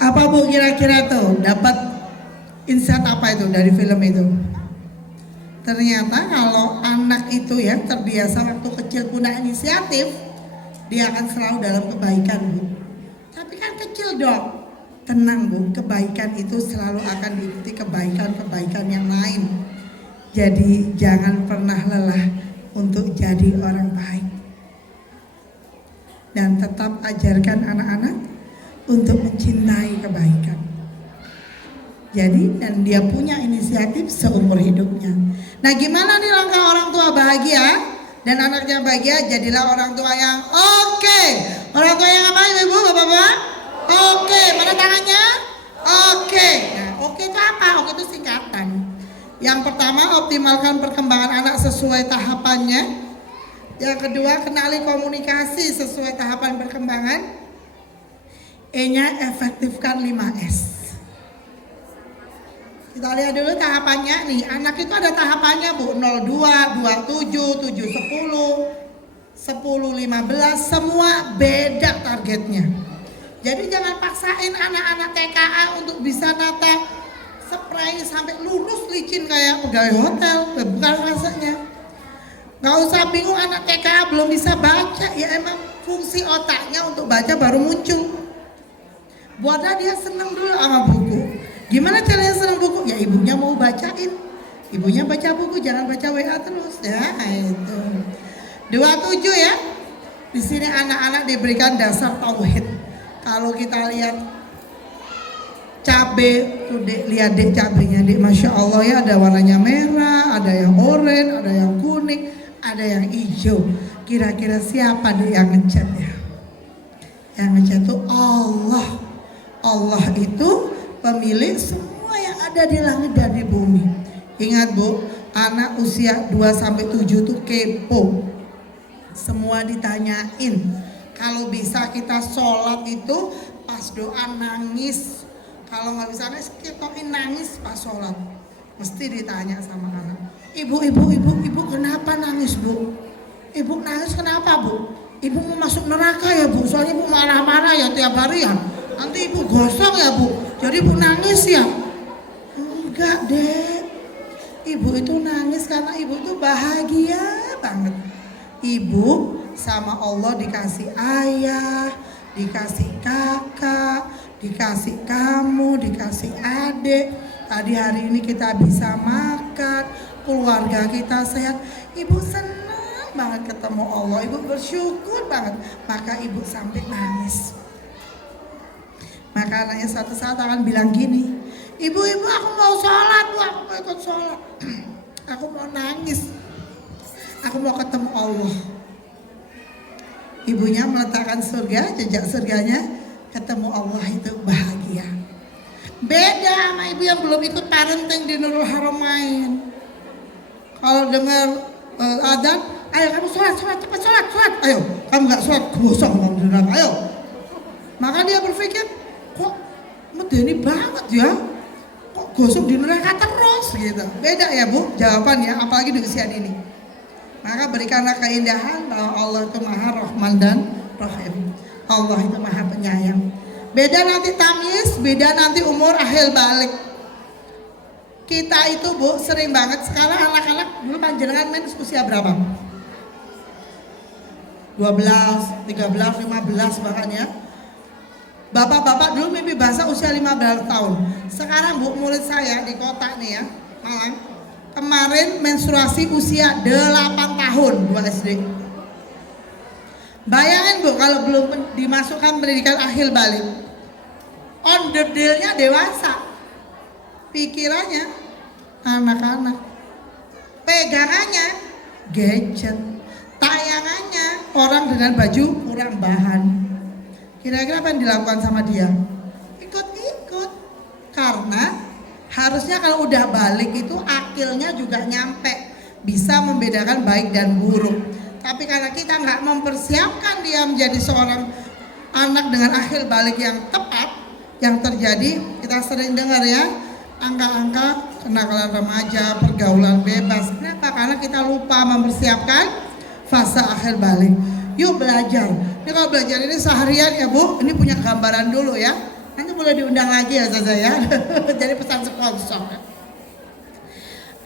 Apa Bu kira-kira tuh dapat insight apa itu dari film itu? Ternyata kalau anak itu ya terbiasa waktu kecil punya inisiatif, dia akan selalu dalam kebaikan Bu. Tapi kan kecil dong. Tenang Bu, kebaikan itu selalu akan diikuti kebaikan-kebaikan yang lain. Jadi jangan pernah lelah untuk jadi orang baik. Dan tetap ajarkan anak-anak untuk mencintai kebaikan. Jadi dan dia punya inisiatif seumur hidupnya. Nah, gimana nih langkah orang tua bahagia dan anaknya bahagia? Jadilah orang tua yang oke. Orang tua yang apa, ibu, bapak-bapak? Oke. Mana tangannya? Oke. Nah, oke itu apa? Oke itu singkatan. Yang pertama, optimalkan perkembangan anak sesuai tahapannya. Yang kedua, kenali komunikasi sesuai tahapan perkembangan. E-nya efektifkan 5S. Kita lihat dulu tahapannya nih. Anak itu ada tahapannya, Bu. 02, 27, 7, 10, 10, 15, semua beda targetnya. Jadi jangan paksain anak-anak TKA untuk bisa nata spray sampai lurus licin kayak pegawai hotel. Bukan rasanya. Gak usah bingung anak TKA belum bisa baca. Ya emang fungsi otaknya untuk baca baru muncul. Buatlah dia senang dulu sama buku. Gimana caranya senang buku? Ya ibunya mau bacain. Ibunya baca buku, jangan baca WA terus. Ya itu. 27 ya. Di sini anak-anak diberikan dasar tauhid. Kalau kita lihat cabe, tuh dek, lihat dek cabenya dek, masya Allah ya, ada warnanya merah, ada yang oranye, ada yang kuning, ada yang hijau. Kira-kira siapa dek yang ngecat ya? Yang ngecat itu Allah. Allah itu pemilik semua yang ada di langit dan di bumi. Ingat Bu, anak usia 2-7 tuh kepo. Semua ditanyain. Kalau bisa kita sholat itu pas doa nangis. Kalau nggak bisa nangis, kita nangis pas sholat. Mesti ditanya sama anak. Ibu, kenapa nangis Bu? Ibu nangis kenapa Bu? Ibu mau masuk neraka ya Bu? Soalnya ibu marah-marah ya tiap hari ya. Nanti ibu gosong ya Bu. Jadi ibu nangis ya? Enggak dek. Ibu itu nangis karena ibu itu bahagia banget. Ibu sama Allah dikasih ayah, dikasih kakak, dikasih kamu, dikasih adik. Tadi hari ini kita bisa makan, keluarga kita sehat. Ibu senang banget ketemu Allah. Ibu bersyukur banget. Maka ibu sampai nangis. Maka anaknya suatu saat akan bilang gini, ibu aku mau sholat Bu, aku mau ikut sholat. Aku mau nangis. Aku mau ketemu Allah. Ibunya meletakkan surga, jejak surganya, ketemu Allah itu bahagia. Beda sama ibu yang belum ikut parenting di Nurul Haramain. Kalau dengar adzan, ayo kamu sholat, cepat sholat. Ayo, kamu nggak sholat, gosong kamu di neraka. Ayo. Maka dia berpikir, kok medeni banget ya, kok gosong di neraka terus gitu. Beda ya Bu jawabannya, apalagi di usia ini. Maka berikanlah keindahan bahwa Allah itu maha rahman dan rahim. Allah itu maha penyayang. Beda nanti tamyiz, beda nanti umur akhir balik. Kita itu Bu sering banget sekarang anak-anak, dulu panjenengan main usia berapa? 12, 13, 15 bahkan ya. Bapak-bapak dulu mimpi bahasa usia 15 tahun. Sekarang Bu, murid saya di kota nih ya, Malang, kemarin menstruasi usia 8 tahun 2 SD. Bayangin Bu, kalau belum dimasukkan pendidikan akhir balik, on the deal-nya dewasa, pikirannya anak-anak, pegangannya gadget, tayangannya orang dengan baju kurang bahan. Kira-kira apa yang dilakukan sama dia? Ikut-ikut. Karena harusnya kalau udah balik itu akilnya juga nyampe, bisa membedakan baik dan buruk. Tapi karena kita nggak mempersiapkan dia menjadi seorang anak dengan akhir balik yang tepat, yang terjadi kita sering dengar ya, angka-angka kenakalan remaja, pergaulan bebas. Kenapa? Karena kita lupa mempersiapkan fase akhir balik. Yuk belajar. Ini kalau belajar ini seharian ya Bu, ini punya gambaran dulu ya. Nanti boleh diundang lagi ya Zaza ya. Jadi pesan sponsor.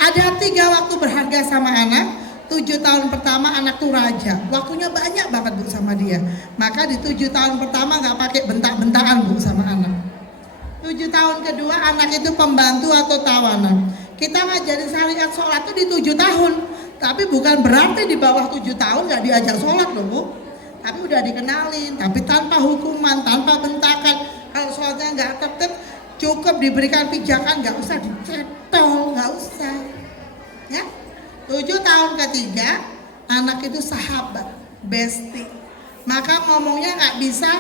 Ada 3 waktu berharga sama anak. 7 tahun pertama anak tuh raja. Waktunya banyak banget Bu sama dia. Maka di 7 tahun pertama nggak pakai bentak-bentakan Bu sama anak. 7 tahun kedua anak itu pembantu atau tawanan. Kita ngajarin syariat sholat tuh di 7 tahun. Tapi bukan berarti di bawah 7 tahun nggak diajak sholat loh Bu. Tapi udah dikenalin, tapi tanpa hukuman, tanpa bentakan. kalau sholatnya nggak tertib, cukup diberikan pijakan, nggak usah dicetol, nggak usah. Ya, 7 tahun ketiga, anak itu sahabat, bestie. Maka ngomongnya nggak bisa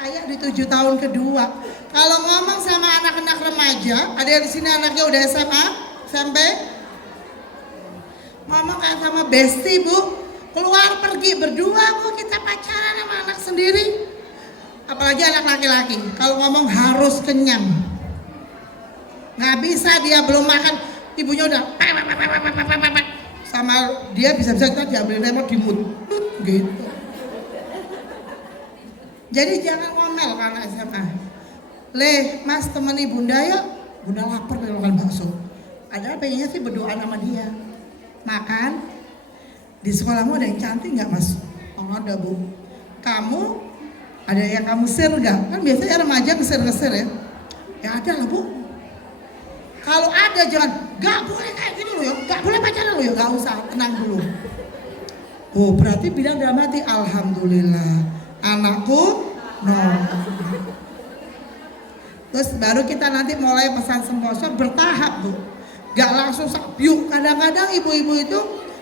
kayak di 7 tahun kedua. Kalau ngomong sama anak-anak remaja, ada yang di sini anaknya udah SMA, SMP, ngomong kayak sama bestie bu, keluar pergi berdua bu, kita pacaran sama anak sendiri. Apalagi anak laki-laki, kalau ngomong harus kenyang. Nggak bisa dia belum makan, ibunya udah sama dia, bisa-bisa kita diambil remote di mood gitu. Jadi jangan ngomel karena SMA. Mas temani bunda yuk, bunda lapar pengen makan bakso. Ada pengennya sih berdoa sama dia. Makan. Di sekolahmu ada yang cantik nggak mas? Oh ada bu. Kamu ada yang kamu share nggak? Kan biasanya remaja nge-share ya. Ya ada lah bu. Kalau ada jangan, nggak boleh kayak gini loh ya, nggak boleh pacaran loh ya, nggak usah, tenang dulu. Oh berarti bilang dalam hati, alhamdulillah anakku no. Terus baru kita nanti mulai pesan sponsor bertahap bu, nggak langsung sabiuk. Kadang-kadang ibu-ibu itu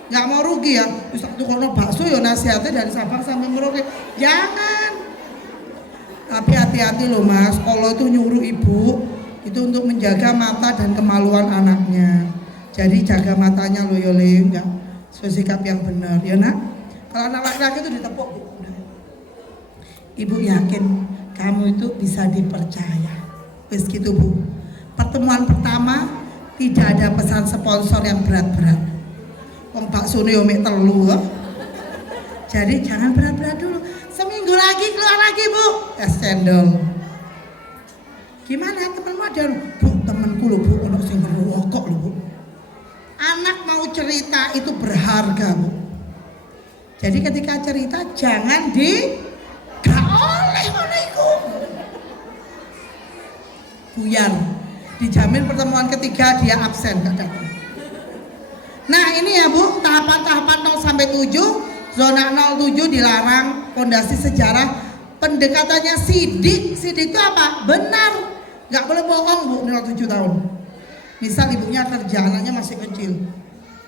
nggak mau rugi ya, bisa tuh kono bakso ya nasihatnya dari Sabang sampai Merauke, jangan. Tapi hati-hati loh mas, kalau itu nyuruh ibu itu untuk menjaga mata dan kemaluan anaknya. Jadi jaga matanya loh Yole, enggak sikap yang benar ya nak. Kalau anak laki-laki itu ditepuk bu. Ibu yakin kamu itu bisa dipercaya. Wes gitu bu. Pertemuan pertama tidak ada pesan sponsor yang berat-berat. Wong bakso ne yo mek telu. Jadi jangan berat-berat dulu. Seminggu lagi keluar lagi bu, es cendol. Gimana temanmu ada bu, temanku loh bu, ono sing ngerokok loh bu. Anak mau cerita itu berharga bu. Jadi ketika cerita jangan gak oleh ngono iku. Buyar, dijamin pertemuan ketiga dia absen gak datang. Nah ini ya bu, tahapan-tahapan 0 sampai 7, zona 07 dilarang, fondasi sejarah, pendekatannya sidik itu apa? Benar. Gak boleh bohong bu, 07 tahun. Misal ibunya kerja, anaknya masih kecil.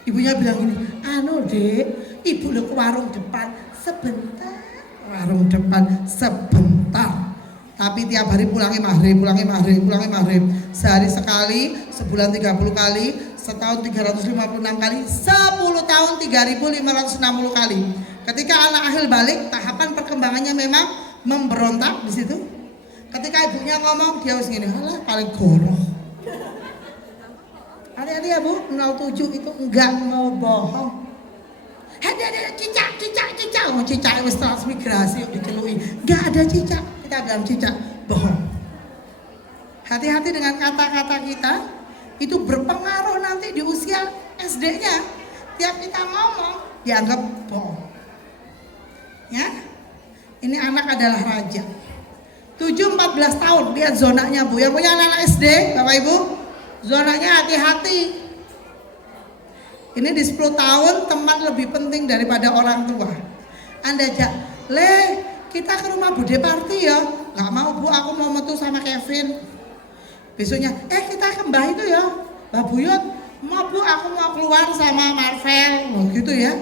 Ibunya bilang gini, anu dek, ibu lo ke warung depan sebentar. Warung depan sebentar. Tapi tiap hari pulangi maghrib. Sehari sekali, sebulan 30 kali, setahun 356 kali, 10 tahun 3560 kali. Ketika anak akhir balik, tahapan perkembangannya memang memberontak di situ. Ketika ibunya ngomong, dia harus gini, halah paling goroh. Hati-hati ya bu, 07 itu enggak mau bohong. Ada cicak, cicak wis transmigrasi dikelui. Enggak ada cicak, kita bilang cicak, bohong. Hati-hati dengan kata-kata kita, itu berpengaruh nanti di usia SD-nya. Tiap kita ngomong, dianggap bohong. Ya, ini anak adalah raja. 7-14 tahun, lihat zonanya bu. Yang punya anak SD, Bapak Ibu, zonanya hati-hati. Ini di 10 tahun teman lebih penting daripada orang tua. Anda ajak, kita ke rumah Bude Party ya. Gak mau bu, aku mau metu sama Kevin. Besoknya, kita ke Mbah itu ya, Mbah Buyut. Mau bu, aku mau keluar sama Marvel. Gitu ya.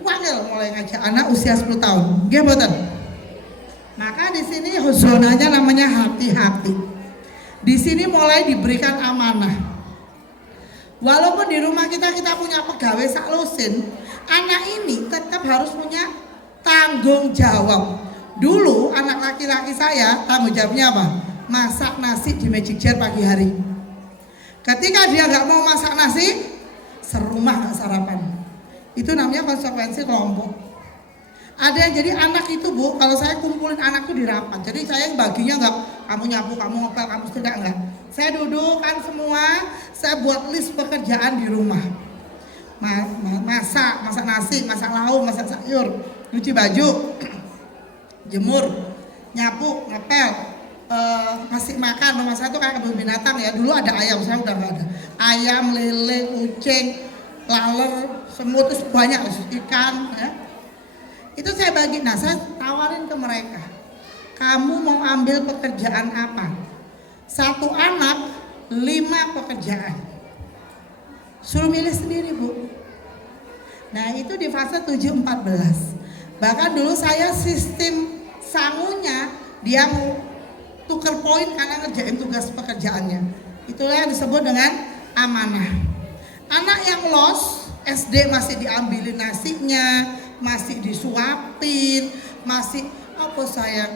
Wangil mulai ngajak anak usia 10 tahun. Gimana? Maka di sini zonanya namanya hati-hati. Di sini mulai diberikan amanah. Walaupun di rumah kita punya pegawai saklusin, anak ini tetap harus punya tanggung jawab. Dulu anak laki-laki saya tanggung jawabnya apa? Masak nasi di Magic Jar pagi hari. Ketika dia nggak mau masak nasi, serumah nggak sarapan. Itu namanya konsekuensi kelompok. Ada yang jadi anak itu bu, kalau saya kumpulin anakku di rapat, jadi saya baginya nggak kamu nyapu, kamu ngepel, kamu setrika, enggak. Saya dudukkan semua, saya buat list pekerjaan di rumah. Masak nasi, masak lauk, masak sayur, cuci baju, jemur, nyapu, ngepel, ngasih makan. Rumah saya tuh kayak kebun binatang ya. Dulu ada ayam, saya udah nggak ada. Ayam, lele, kucing, laler, semut itu banyak, ikan ya. Itu saya bagi, nah saya tawarin ke mereka. kamu mau ambil pekerjaan apa? Satu anak, 5 pekerjaan. Suruh milih sendiri, Bu. Nah, itu di fase 7-14. Bahkan dulu saya sistem sangunya, dia mau tuker poin karena ngerjain tugas pekerjaannya. Itulah yang disebut dengan amanah. Anak yang los, SD masih diambilin nasinya, masih disuapin, masih apa sayang,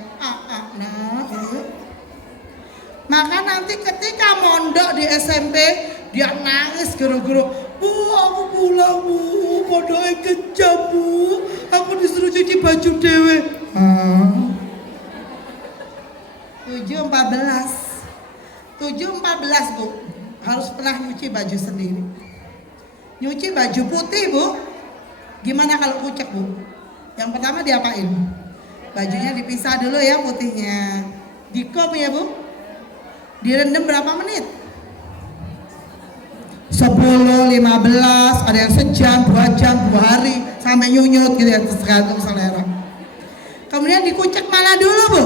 nah. Maka nanti ketika mondok di SMP, dia nangis gero-gero, Bu, aku pulang Bu, mondoknya kejam Bu, aku disuruh cuci baju dewe. 7-14 Bu, harus pernah nyuci baju sendiri. Nyuci baju putih Bu, gimana kalau kucek Bu? Yang pertama diapain? Bajunya dipisah dulu ya putihnya, dikom ya Bu, direndam berapa menit? 10, 15, ada yang sejam, 2 jam, 2 hari, sampai nyunyut gitu ya, tergantung selera. Kemudian dikucek mana dulu Bu?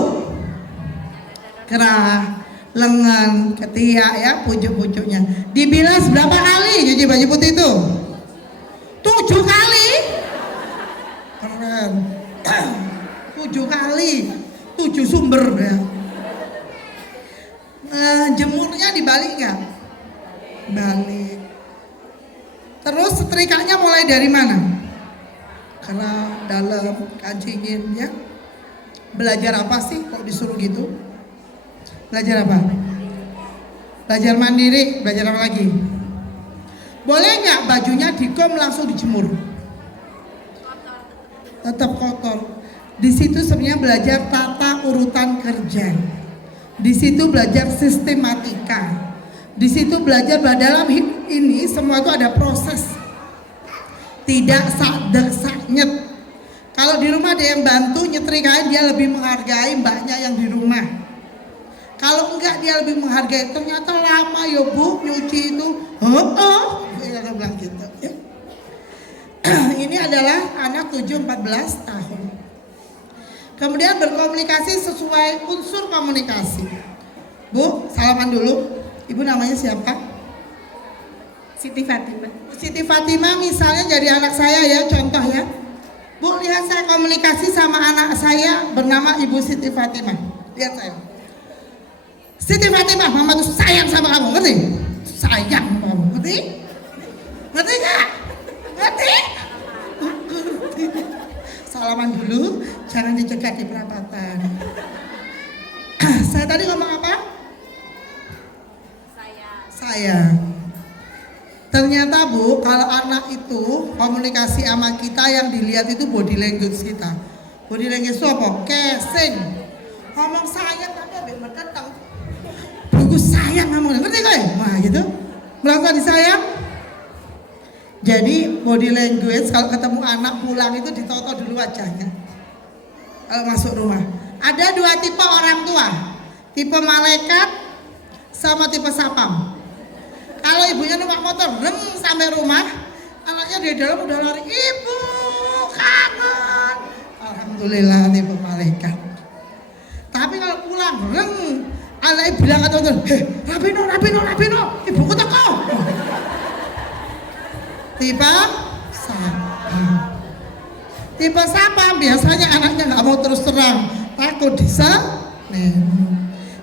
Kerah, lengan, ketiak ya, pucuk-pucuknya. Dibilas berapa kali cuci baju putih itu? 7 kali. Keren. 7 kali, 7 sumber ya. Jemurnya dibalik nggak? Balik. Terus setrikanya mulai dari mana? Karena dalam kancingin ya. Belajar apa sih kok disuruh gitu? Belajar apa? Belajar mandiri, belajar apa lagi? Boleh nggak bajunya dikom langsung dijemur? Tetap kotor. Di situ sebenarnya belajar tata urutan kerja. Di situ belajar sistematika. Di situ belajar bahwa dalam hidup ini semua itu ada proses. Tidak sak-dek-sak-nyet. Kalau di rumah ada yang bantu nyetrikain, dia lebih menghargai mbaknya yang di rumah. Kalau enggak dia lebih menghargai, ternyata lama ya Bu nyuci itu. Dia bilang gitu ya. Ini adalah anak 7-14 tahun. Kemudian berkomunikasi sesuai unsur komunikasi. Bu, salaman dulu. Ibu namanya siapa? Siti Fatimah. Siti Fatimah misalnya jadi anak saya ya, contoh ya. Bu, lihat saya komunikasi sama anak saya bernama Ibu Siti Fatimah. Lihat saya. Siti Fatimah, mama tuh sayang sama kamu, ngerti? Sayang kamu, ngerti? Ngerti gak? Ngerti? Ngerti. Salaman dulu, jangan dicegat di perapatan. Saya tadi ngomong apa? Sayang. Ternyata Bu, kalau anak itu komunikasi sama kita yang dilihat itu body language kita. Body language itu apa? Casing. Ngomong sayang tapi abis mendatang. Buku sayang ngomong, ngerti gak ya? Wah gitu. Merasa disayang. Jadi body language kalau ketemu anak pulang itu ditoto dulu wajahnya. Kalau masuk rumah. Ada 2 tipe orang tua. Tipe malaikat sama tipe sapam. Kalau ibunya numpak motor rem sampai rumah, anaknya di dalam udah lari, ibu kangen. Alhamdulillah tipe malaikat. Tapi kalau pulang rem, anaknya bilang ke teman-teman, Rapino, ibuku teko. Tipe sapam. Tipe sapam biasanya anaknya nggak mau terus terang, takut disenin.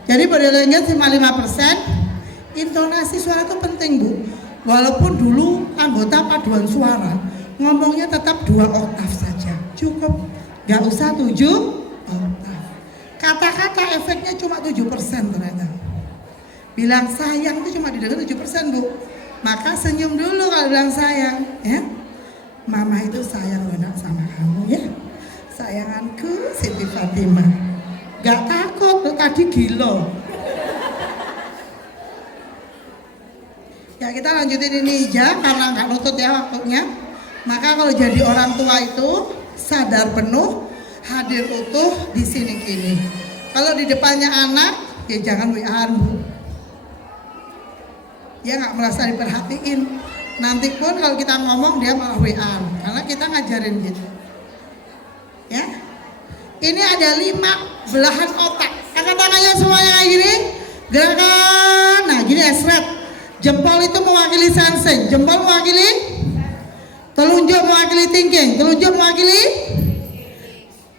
Jadi body language 55%. Intonasi suara itu penting Bu. Walaupun dulu anggota paduan suara ngomongnya tetap 2 oktav saja, cukup, gak usah 7 oktav. Kata-kata efeknya cuma 7% ternyata. Bilang sayang itu cuma didengar 7% Bu. Maka senyum dulu kalau bilang sayang ya. Mama itu sayang banget sama kamu ya. Sayanganku Siti Fatimah. Gak takut tuh tadi gila. Ya kita lanjutin ini aja karena nggak nutut ya waktunya. Maka kalau jadi orang tua itu sadar penuh, hadir utuh di sini kini. Kalau di depannya anak, ya jangan WA-an Bu. Dia nggak merasa diperhatiin. Nanti pun kalau kita ngomong dia malah WA-an, karena kita ngajarin gitu. Ya. Ini ada 5 belahan otak. Angkat tangannya semuanya kayak gini. Gerakan. Nah gini esret. Jempol itu mewakili sensing. Jempol mewakili. Telunjuk mewakili thinking. Telunjuk mewakili.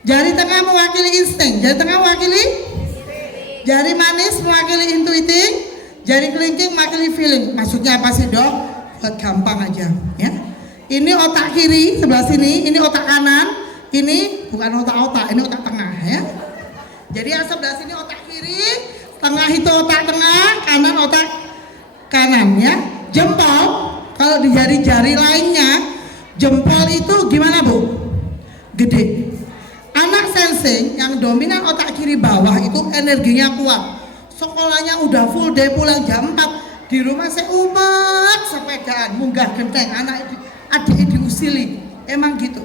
Jari tengah mewakili insting. Jari tengah mewakili. Jari manis mewakili intuiting. Jari kelingking mewakili feeling. Maksudnya apa sih dok? Buat gampang aja ya. Ini otak kiri sebelah sini. Ini otak kanan. Ini bukan otak-otak, ini otak tengah ya. Jadi yang sebelah sini otak kiri, tengah itu otak tengah, kanan otak kanan ya. Jempol, kalau di jari-jari lainnya, jempol itu gimana bu? Gede. Anak sensing yang dominan otak kiri bawah itu energinya kuat. Sekolahnya udah full day, pulang jam 4, di rumah saya umek sepedaan, munggah genteng, adik diusili, emang gitu.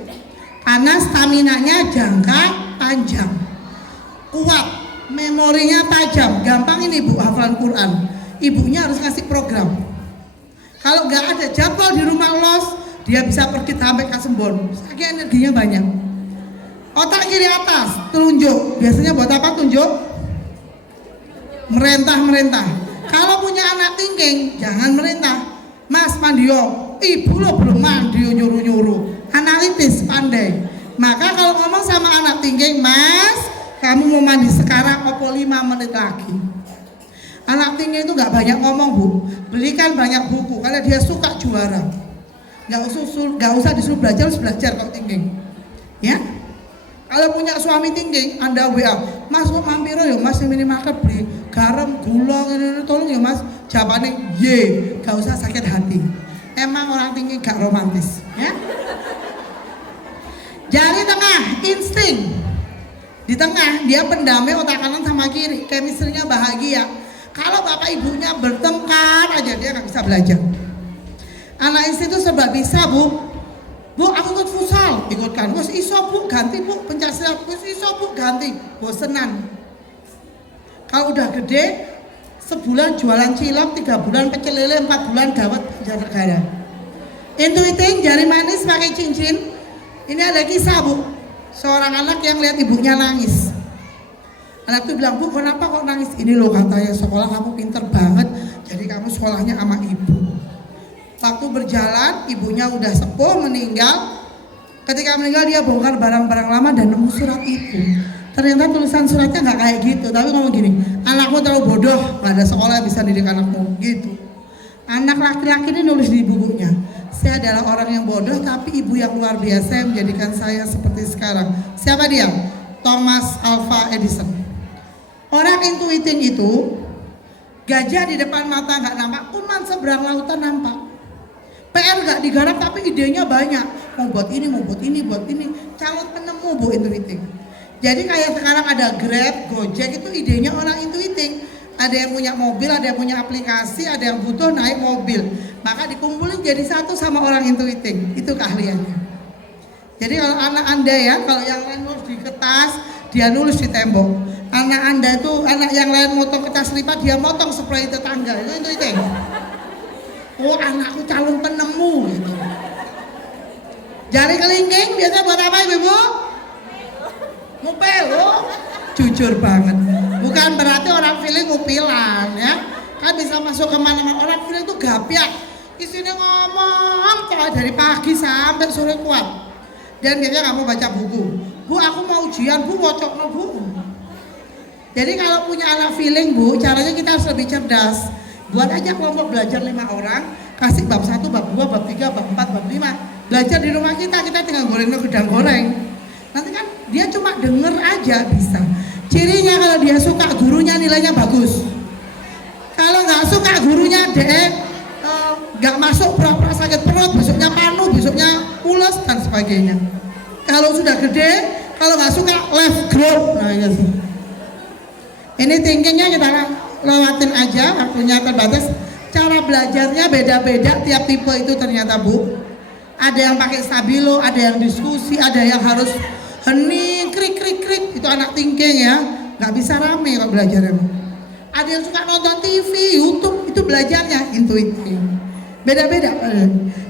Karena staminanya jangka panjang, kuat, memorinya tajam, gampang ini bu hafalan Quran. Ibunya harus kasih program. Kalau nggak ada jadwal di rumah los, dia bisa pergi sampai Kasembon, saking energinya banyak. Otak kiri atas, telunjuk, biasanya buat apa tunjuk? Merentah. Kalau punya anak thinking, jangan merentah. Mas Mandio, ibu lo belum mandi nyuruh-nyuruh. Analitis, pandai. Maka kalau ngomong sama anak thinking, mas, kamu mau mandi sekarang opo 5 menit lagi. Anak thinking itu nggak banyak ngomong bu, belikan banyak buku karena dia suka juara. Nggak usah disuruh belajar, harus belajar kalau thinking. Ya. Kalau punya suami thinking, Anda WA, mas mau mampir ya mas yang minimarket beli garam, gula, ini tolong ya mas. Jawabannya, ye, gak usah sakit hati. Emang orang thinking gak romantis, ya. Jari tengah, insting. Di tengah, dia pendamai otak kanan sama kiri. Chemistry-nya bahagia. Kalau bapak ibunya bertengkar aja, dia gak bisa belajar. Anak insting itu serba bisa bu. Bu, aku ikut futsal, ikutkan. Wes iso bu, ganti bu, pencaksilat. Wes iso bu, ganti. Bosenan. Kalau udah gede, sebulan jualan cilok, 3 bulan pecel lele, 4 bulan dapat Banjarnegara. Intuiting, jari manis pakai cincin. Ini ada kisah bu, seorang anak yang lihat ibunya nangis. Anak itu bilang, bu kenapa kok nangis? Ini loh katanya sekolah kamu pinter banget, jadi kamu sekolahnya sama ibu. Waktu berjalan, ibunya udah sepuh, meninggal. Ketika meninggal dia bongkar barang-barang lama dan nemu surat itu. Ternyata tulisan suratnya nggak kayak gitu, tapi ngomong gini, anakmu terlalu bodoh, nggak ada sekolah yang bisa didik anakmu, gitu. Anak laki-laki ini nulis di bukunya, saya adalah orang yang bodoh, tapi ibu yang luar biasa yang menjadikan saya seperti sekarang. Siapa dia? Thomas Alva Edison. Orang intuiting itu, gajah di depan mata nggak nampak, kuman seberang lautan nampak. PR nggak digarap, tapi idenya banyak. Mau buat ini, mau buat ini, buat ini. Calon penemu bu intuiting. Jadi kayak sekarang ada Grab, Gojek, itu idenya orang intuiting. Ada yang punya mobil, ada yang punya aplikasi, ada yang butuh naik mobil. Maka dikumpulin jadi satu sama orang intuiting. Itu keahliannya. Jadi kalau anak anda ya, kalau yang lain nulis di kertas, dia nulis di tembok. Anak anda itu, anak yang lain motong kertas lipat, dia motong spray tetangga. Itu intuiting. Oh anakku calon penemu gitu. Jari kelingking biasanya buat apa ibu? Ngupil loh. Jujur banget. Bukan berarti orang feeling ngupilan ya. Kan bisa masuk kemana-mana. Orang feeling itu gapiak. Isinya ngomong dari pagi sampai sore kuat. Dan biasanya nggak mau baca buku. Bu aku mau ujian bu, wocokno bu. Jadi kalau punya anak feeling bu, caranya kita harus lebih cerdas. Buat aja kelompok belajar 5 orang, kasih bab 1, bab 2, bab 3, bab 4, bab 5. Belajar di rumah kita tinggal goreng gedang goreng. Nanti kan dia cuma denger aja bisa. Cirinya kalau dia suka gurunya nilainya bagus. Kalau nggak suka gurunya nggak masuk, pura-pura sakit perut, besoknya panu, besoknya pulas dan sebagainya. Kalau sudah gede, kalau nggak suka left group. Nah iya sih. Ini thinkingnya kita lewatin aja, waktunya terbatas. Cara belajarnya beda-beda tiap tipe itu ternyata bu. Ada yang pakai stabilo, ada yang diskusi, ada yang harus hening, krik krik krik. Itu anak thinking ya, nggak bisa rame kalau belajarnya. Ada yang suka nonton TV, YouTube, itu belajarnya intuitif. Beda-beda.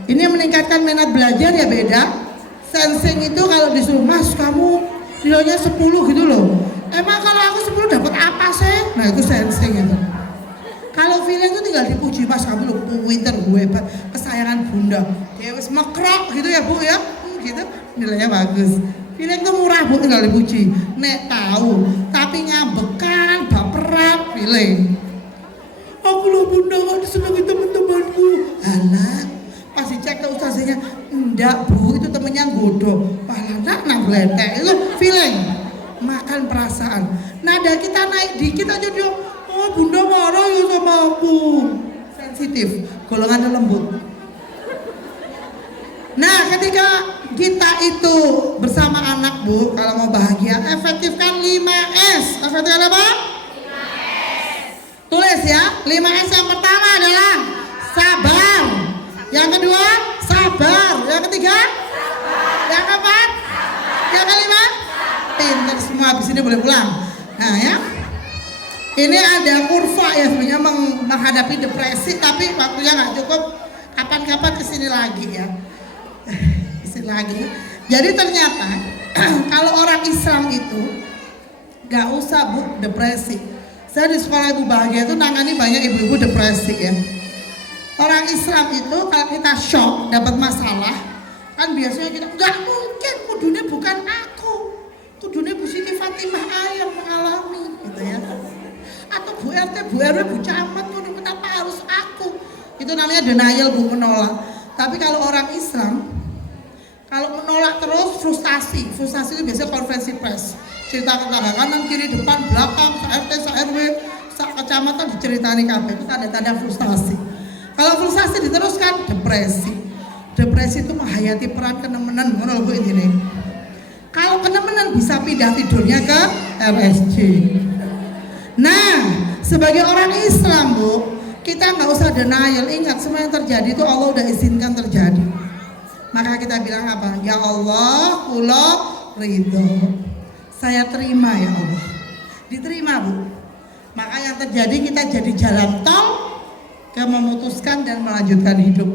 Ini yang meningkatkan minat belajar ya beda. Sensing itu kalau disuruh mas kamu nilainya 10 gitu loh. Emang kalau aku 10 dapat apa sih? Nah itu sensing itu. Kalau feeling itu tinggal dipuji, Mas kamu loh pinter, hebat, kesayangan bunda. Ya wis mekrok gitu ya Bu ya, gitu nilainya bagus. Feeling itu murah Bu, tinggal dipuji. Nek tahu, tapi ngambekan, baperan, feeling. Aku loh bunda gak disenangi teman-temanku. Alah, pas dicek ke ustaznya, enggak Bu, itu temennya godo. Malah nak gledek, itu feeling. Makan perasaan. Nada kita naik dikit aja dia, oh bunda marah ya sama aku. Sensitif, golongan lembut. Nah ketika kita itu bersama anak Bu, kalau mau bahagia, efektifkan 5S. Efektifkan apa? 5S. Tulis ya, 5S yang pertama adalah sabar. Yang kedua, sabar. Yang ketiga, sabar. Yang keempat, sabar. Yang kelima, pintar semua, habis ini boleh pulang. Nah ya, ini ada kurva ya sebenarnya menghadapi depresi, tapi waktunya nggak cukup. Kapan-kapan kesini lagi ya, kesini lagi. Jadi ternyata kalau orang Islam itu nggak usah Bu depresi. Saya di sekolah Ibu Bahagia itu nangani banyak ibu-ibu depresi ya. Orang Islam itu kalau kita shock dapat masalah, kan biasanya kita nggak mungkin, kudunya bukan aku, kudunya Bu Siti Fatimah yang mengalami gitu ya, atau Bu RT, Bu RW, Bu Camat, kenapa harus aku? Itu namanya denial Bu, menolak. Tapi kalau orang Islam, kalau menolak terus frustasi itu biasanya konferensi pers, cerita ke tetangga kanan kiri depan belakang, sa RT, sa RW, sa kecamatan diceritani kabeh, itu tanda-tanda frustasi. Kalau frustasi diteruskan, depresi. Depresi itu menghayati peran kenemenan, ngono Bu ini. Kalau kenemenan bisa pindah tidurnya ke RSJ. Nah, sebagai orang Islam Bu, kita nggak usah denial. Ingat semua yang terjadi itu Allah udah izinkan terjadi. Maka kita bilang apa? Ya Allah, kula ridho. Saya terima ya Allah. Diterima Bu. Maka yang terjadi kita jadi jalan tol ke memutuskan dan melanjutkan hidup.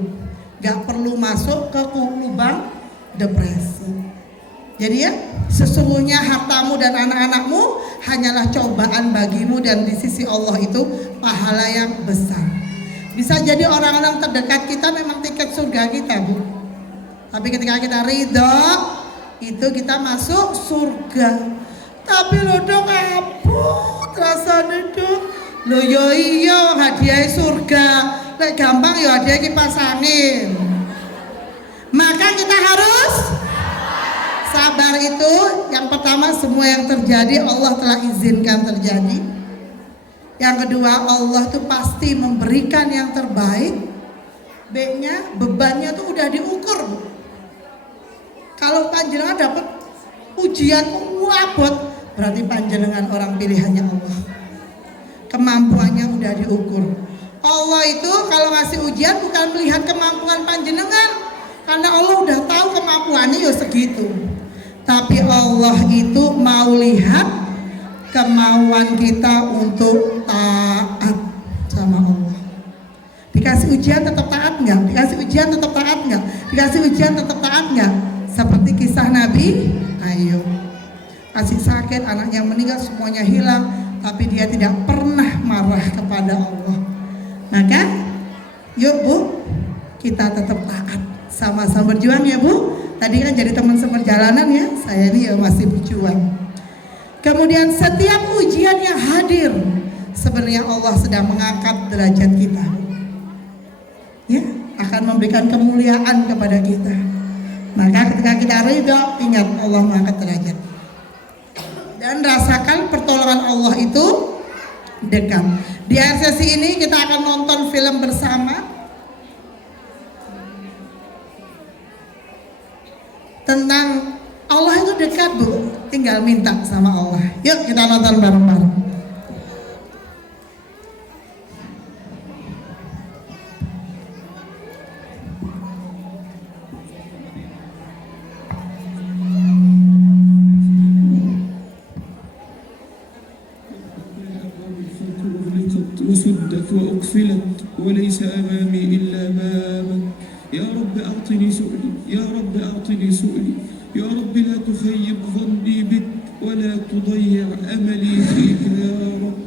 Gak perlu masuk ke lubang depresi. Jadi ya, sesungguhnya hartamu dan anak-anakmu hanyalah cobaan bagimu, dan di sisi Allah itu pahala yang besar. Bisa jadi orang-orang terdekat kita memang tiket surga kita Bu. Tapi ketika kita ridho, itu kita masuk surga. Tapi lo dong apa? Rasanya dong. Lo yo iya hadiah surga. Lek gampang ya hadiah kipas angin. Maka kita harus sabar. Itu yang pertama, semua yang terjadi Allah telah izinkan terjadi. Yang kedua, Allah tuh pasti memberikan yang terbaik. B-nya, bebannya tuh udah diukur. Kalau panjenengan dapat ujian abot, berarti panjenengan orang pilihannya Allah. Kemampuannya udah diukur. Allah itu kalau ngasih ujian bukan melihat kemampuan panjenengan, karena Allah udah tahu kemampuannya ya segitu. Tapi Allah itu mau lihat kemauan kita untuk taat sama Allah. Dikasih ujian tetap taat nggak? Dikasih ujian tetap taat nggak? Dikasih ujian tetap taat nggak? Seperti kisah Nabi Ayub. Kasih sakit, anaknya meninggal, semuanya hilang, tapi dia tidak pernah marah kepada Allah. Maka yuk Bu, kita tetap taat, sama-sama berjuang ya Bu. Tadi kan jadi teman seperjalanan ya, saya ini ya masih berjuang. Kemudian setiap ujian yang hadir, sebenarnya Allah sedang mengangkat derajat kita, ya, akan memberikan kemuliaan kepada kita. Maka ketika kita ridho, ingat Allah mengangkat derajat. Dan rasakan pertolongan Allah itu dekat. Di akhir sesi ini kita akan nonton film bersama tentang Allah itu dekat Bu, tinggal minta sama Allah. Yuk kita nonton bareng-bareng. وسدت وأقفلت وليس أمامي إلا بابك. يا رب أعطني سؤلي، يا رب أعطني سؤلي، يا رب لا تخيب ظني بك. تضيع أملي فيك يا رب.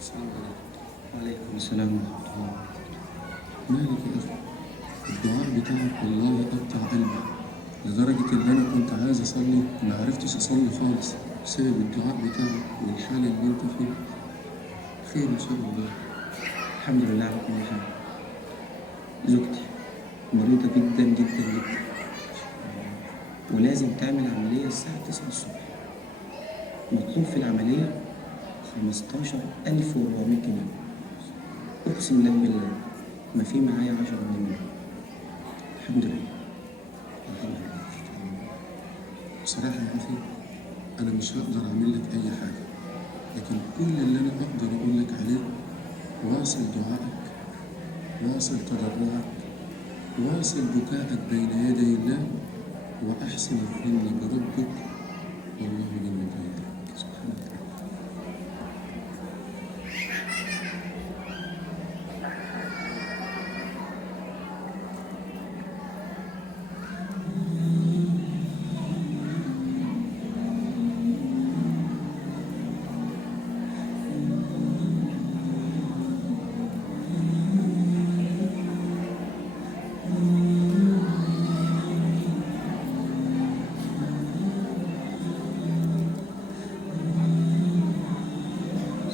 السلام عليكم. وعليكم السلام ورحمة الله. مالك يا أخي؟ الدعاء بتاعك والله قطع قلبي، لدرجة إن أنا كنت عايز أصلي ما عرفتش أصلي خالص بسبب الدعاء بتاعك والحالة اللي أنت فيها. خير إن شاء الله. الحمد لله على كل حال. زوجتي مريضة جدا جدا جدا، ولازم تعمل عملية الساعة 9 الصبح. مطلوب في العملية 15,400 جنيه. أقسم لك بالله ما في معايا 10 جنيه. الحمد لله. الحمد لله. بصراحة يا أخي أنا مش هقدر أعمل لك أي حاجة، لكن كل اللي أنا أقدر أقول لك عليه واصل دعائك، واصل تضرعك، واصل بكاءك بين يدي الله، وأحسن الظن بربك، والله جل جلاله سبحانه وتعالى.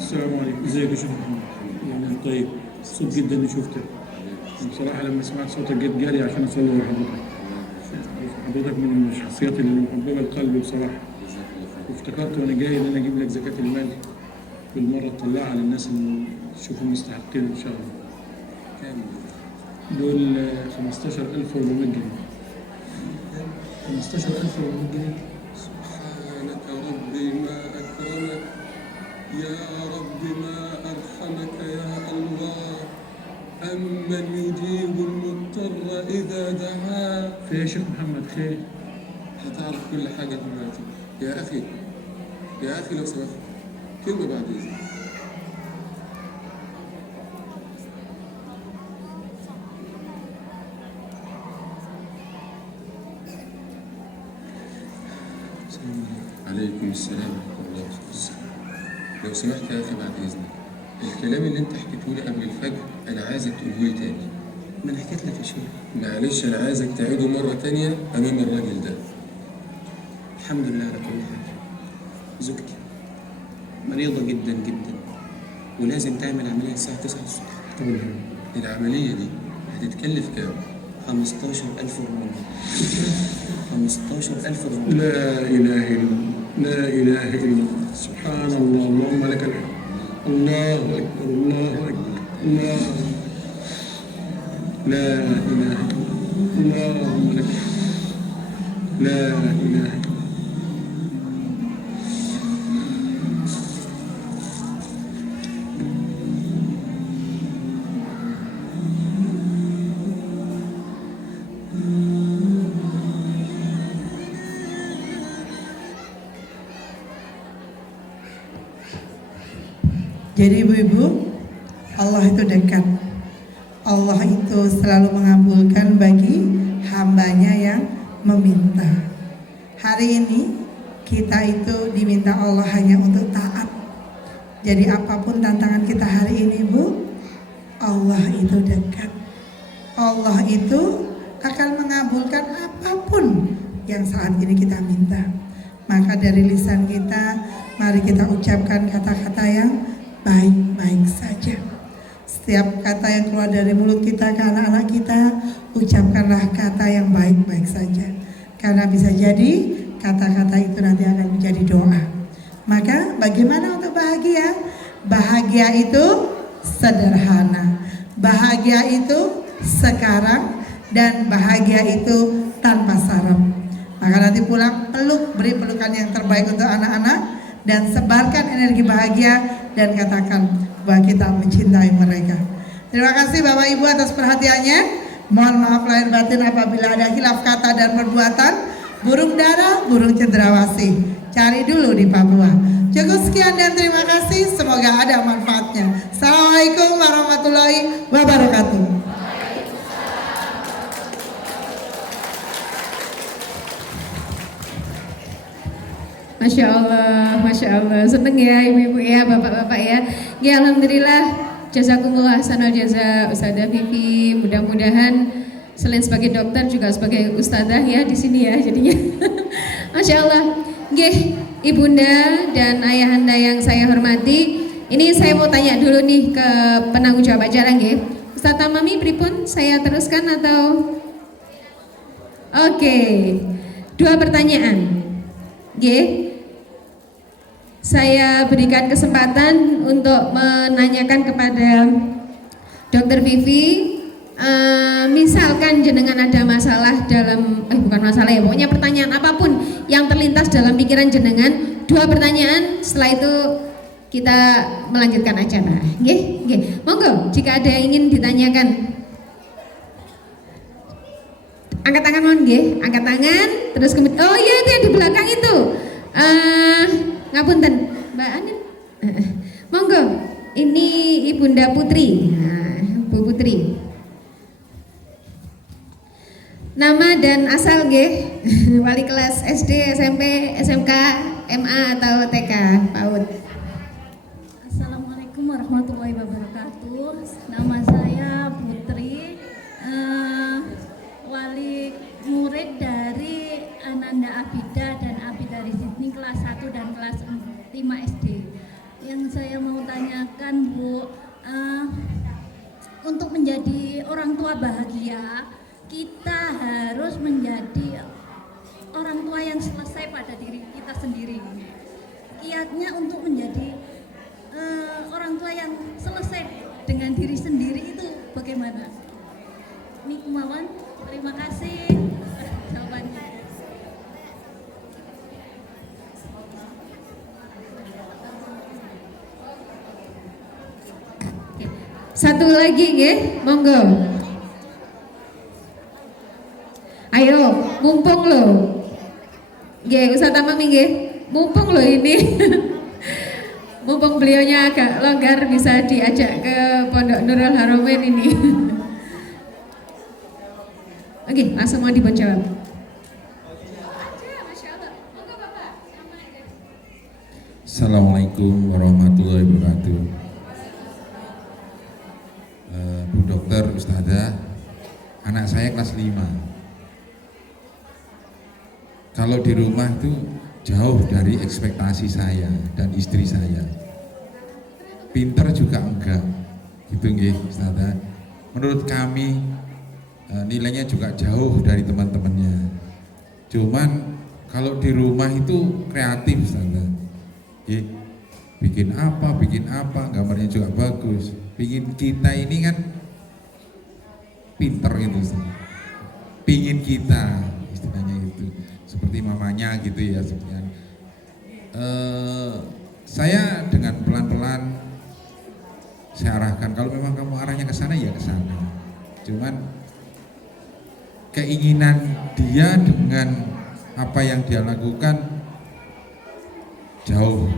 السلام عليكم، ازيك يا شيخ محمد؟ يعني طيب، مبسوط جدا اني شفتك. بصراحة لما سمعت صوتك جيت جاري عشان اصلي ورا حضرتك. حضرتك من الشخصيات اللي محببة لقلبي بصراحة. وافتكرت وانا جاي ان انا اجيب لك زكاة المال بالمرة تطلعها للناس اللي تشوفهم مستحقين ان شاء الله. كام؟ دول 15,400 جنيه. 15,400 جنيه. سبحانك ربي ما أكرمك، يا رب ما أرحمك يا الله، أمن يجيب المضطر إذا دعاه. في يا شيخ محمد خير. هتعرف كل حاجة دلوقتي. يا أخي يا أخي لو سمحت كلمة بعد إذنك. عليكم السلام ورحمة الله وبركاته. لو سمحت يا أخي بعد إذنك، الكلام اللي أنت حكيته لي قبل الفجر أنا عايزك تقوله لي تاني. ما انا حكيت لك يا شيخ. معلش أنا عايزك تعيده مرة تانية أمام الراجل ده. الحمد لله على كل حال. زوجتي مريضة جدا جدا، ولازم تعمل عملية الساعة 9 الصبح. طب العملية دي هتتكلف كام؟ 15,400. 15,400. لا إله إلا الله، لا إله إلا الله، سبحان الله، اللهم لك الحمد. الله أكبر، الله أكبر، الله. لا إله إلا الله، اللهم لك الحمد. لا إله إلا الله. Jadi ibu-ibu, Allah itu dekat. Allah itu selalu mengabulkan bagi hambanya yang meminta. Hari ini kita itu diminta Allah hanya untuk taat. Jadi apapun tantangan kita hari ini Bu, Allah itu dekat. Allah itu akan mengabulkan apapun yang saat ini kita minta. Maka dari lisan kita, mari kita ucapkan kata-kata yang baik-baik saja. Setiap kata yang keluar dari mulut kita ke anak-anak kita, ucapkanlah kata yang baik-baik saja. Karena bisa jadi kata-kata itu nanti akan menjadi doa. Maka bagaimana untuk bahagia? Bahagia itu sederhana. Bahagia itu sekarang, dan bahagia itu tanpa saraf. Maka nanti pulang peluk, beri pelukan yang terbaik untuk anak-anak, dan sebarkan energi bahagia dan katakan bahwa kita mencintai mereka. Terima kasih Bapak Ibu atas perhatiannya. Mohon maaf lahir batin apabila ada khilaf kata dan perbuatan. Burung dara, burung cendrawasih. cari dulu di Papua. Cukup sekian dan terima kasih, semoga ada manfaatnya. Assalamualaikum warahmatullahi wabarakatuh. Masya Allah, seneng ya ibu-ibu ya, bapak-bapak ya. Ya alhamdulillah, jazakumullah sanal jaza Ustazah Vivi. Mudah-mudahan selain sebagai dokter juga sebagai ustazah ya di sini ya jadinya. Masya Allah. Nggih, ibunda dan ayahanda yang saya hormati, ini saya mau tanya dulu nih ke penanggung jawab acara nggih. Ustaz Tamami pripun, saya teruskan atau? Oke, 2 pertanyaan. Nggih. Saya berikan kesempatan untuk menanyakan kepada Dokter Vivi, misalkan jenengan ada masalah dalam, bukan masalah ya, pokoknya pertanyaan apapun yang terlintas dalam pikiran jenengan, 2 pertanyaan, setelah itu kita melanjutkan acara. Nggih, nggih. Monggo, jika ada yang ingin ditanyakan. Angkat tangan mohon nggih, angkat tangan, terus kemudian, oh iya itu yang di belakang itu. Ngapunten, Mbak Anin. Monggo, ini Ibunda Putri. Nah, Bu Putri. Nama dan asal nggih, wali kelas SD, SMP, SMK, MA atau TK, PAUD. Assalamualaikum warahmatullahi wabarakatuh. Nama saya Putri, wali murid dari Ananda Abida dan Abida Rizidni kelas 1 dan kelas 5 SD. Yang saya mau tanyakan Bu, untuk menjadi orang tua bahagia, kita harus menjadi orang tua yang selesai pada diri kita sendiri. Kiatnya untuk menjadi orang tua yang selesai dengan diri sendiri itu bagaimana? Ini kemauan, terima kasih jawabannya. Satu lagi nggih, monggo. Ayo, mumpung lo. Nggih, Ustaz Tamami nggih. Mumpung lo ini. Mumpung beliaunya agak longgar bisa diajak ke Pondok Nurul Haramain ini. Oke, langsung mau dijawab. Assalamualaikum warahmatullahi wabarakatuh. Bu Dokter, Ustazah, anak saya kelas 5. Kalau di rumah itu jauh dari ekspektasi saya dan istri saya. Pinter juga enggak, gitu nggih, Ustazah. Menurut kami nilainya juga jauh dari teman-temannya. Cuman kalau di rumah itu kreatif, Ustazah. Bikin apa, gambarnya juga bagus. Pingin kita ini kan pinter gitu, Ustazah. Pingin kita, istilahnya itu. Seperti mamanya gitu ya, seperti saya dengan pelan-pelan saya arahkan, kalau memang kamu arahnya ke sana ya ke sana. Cuman keinginan dia dengan apa yang dia lakukan jauh.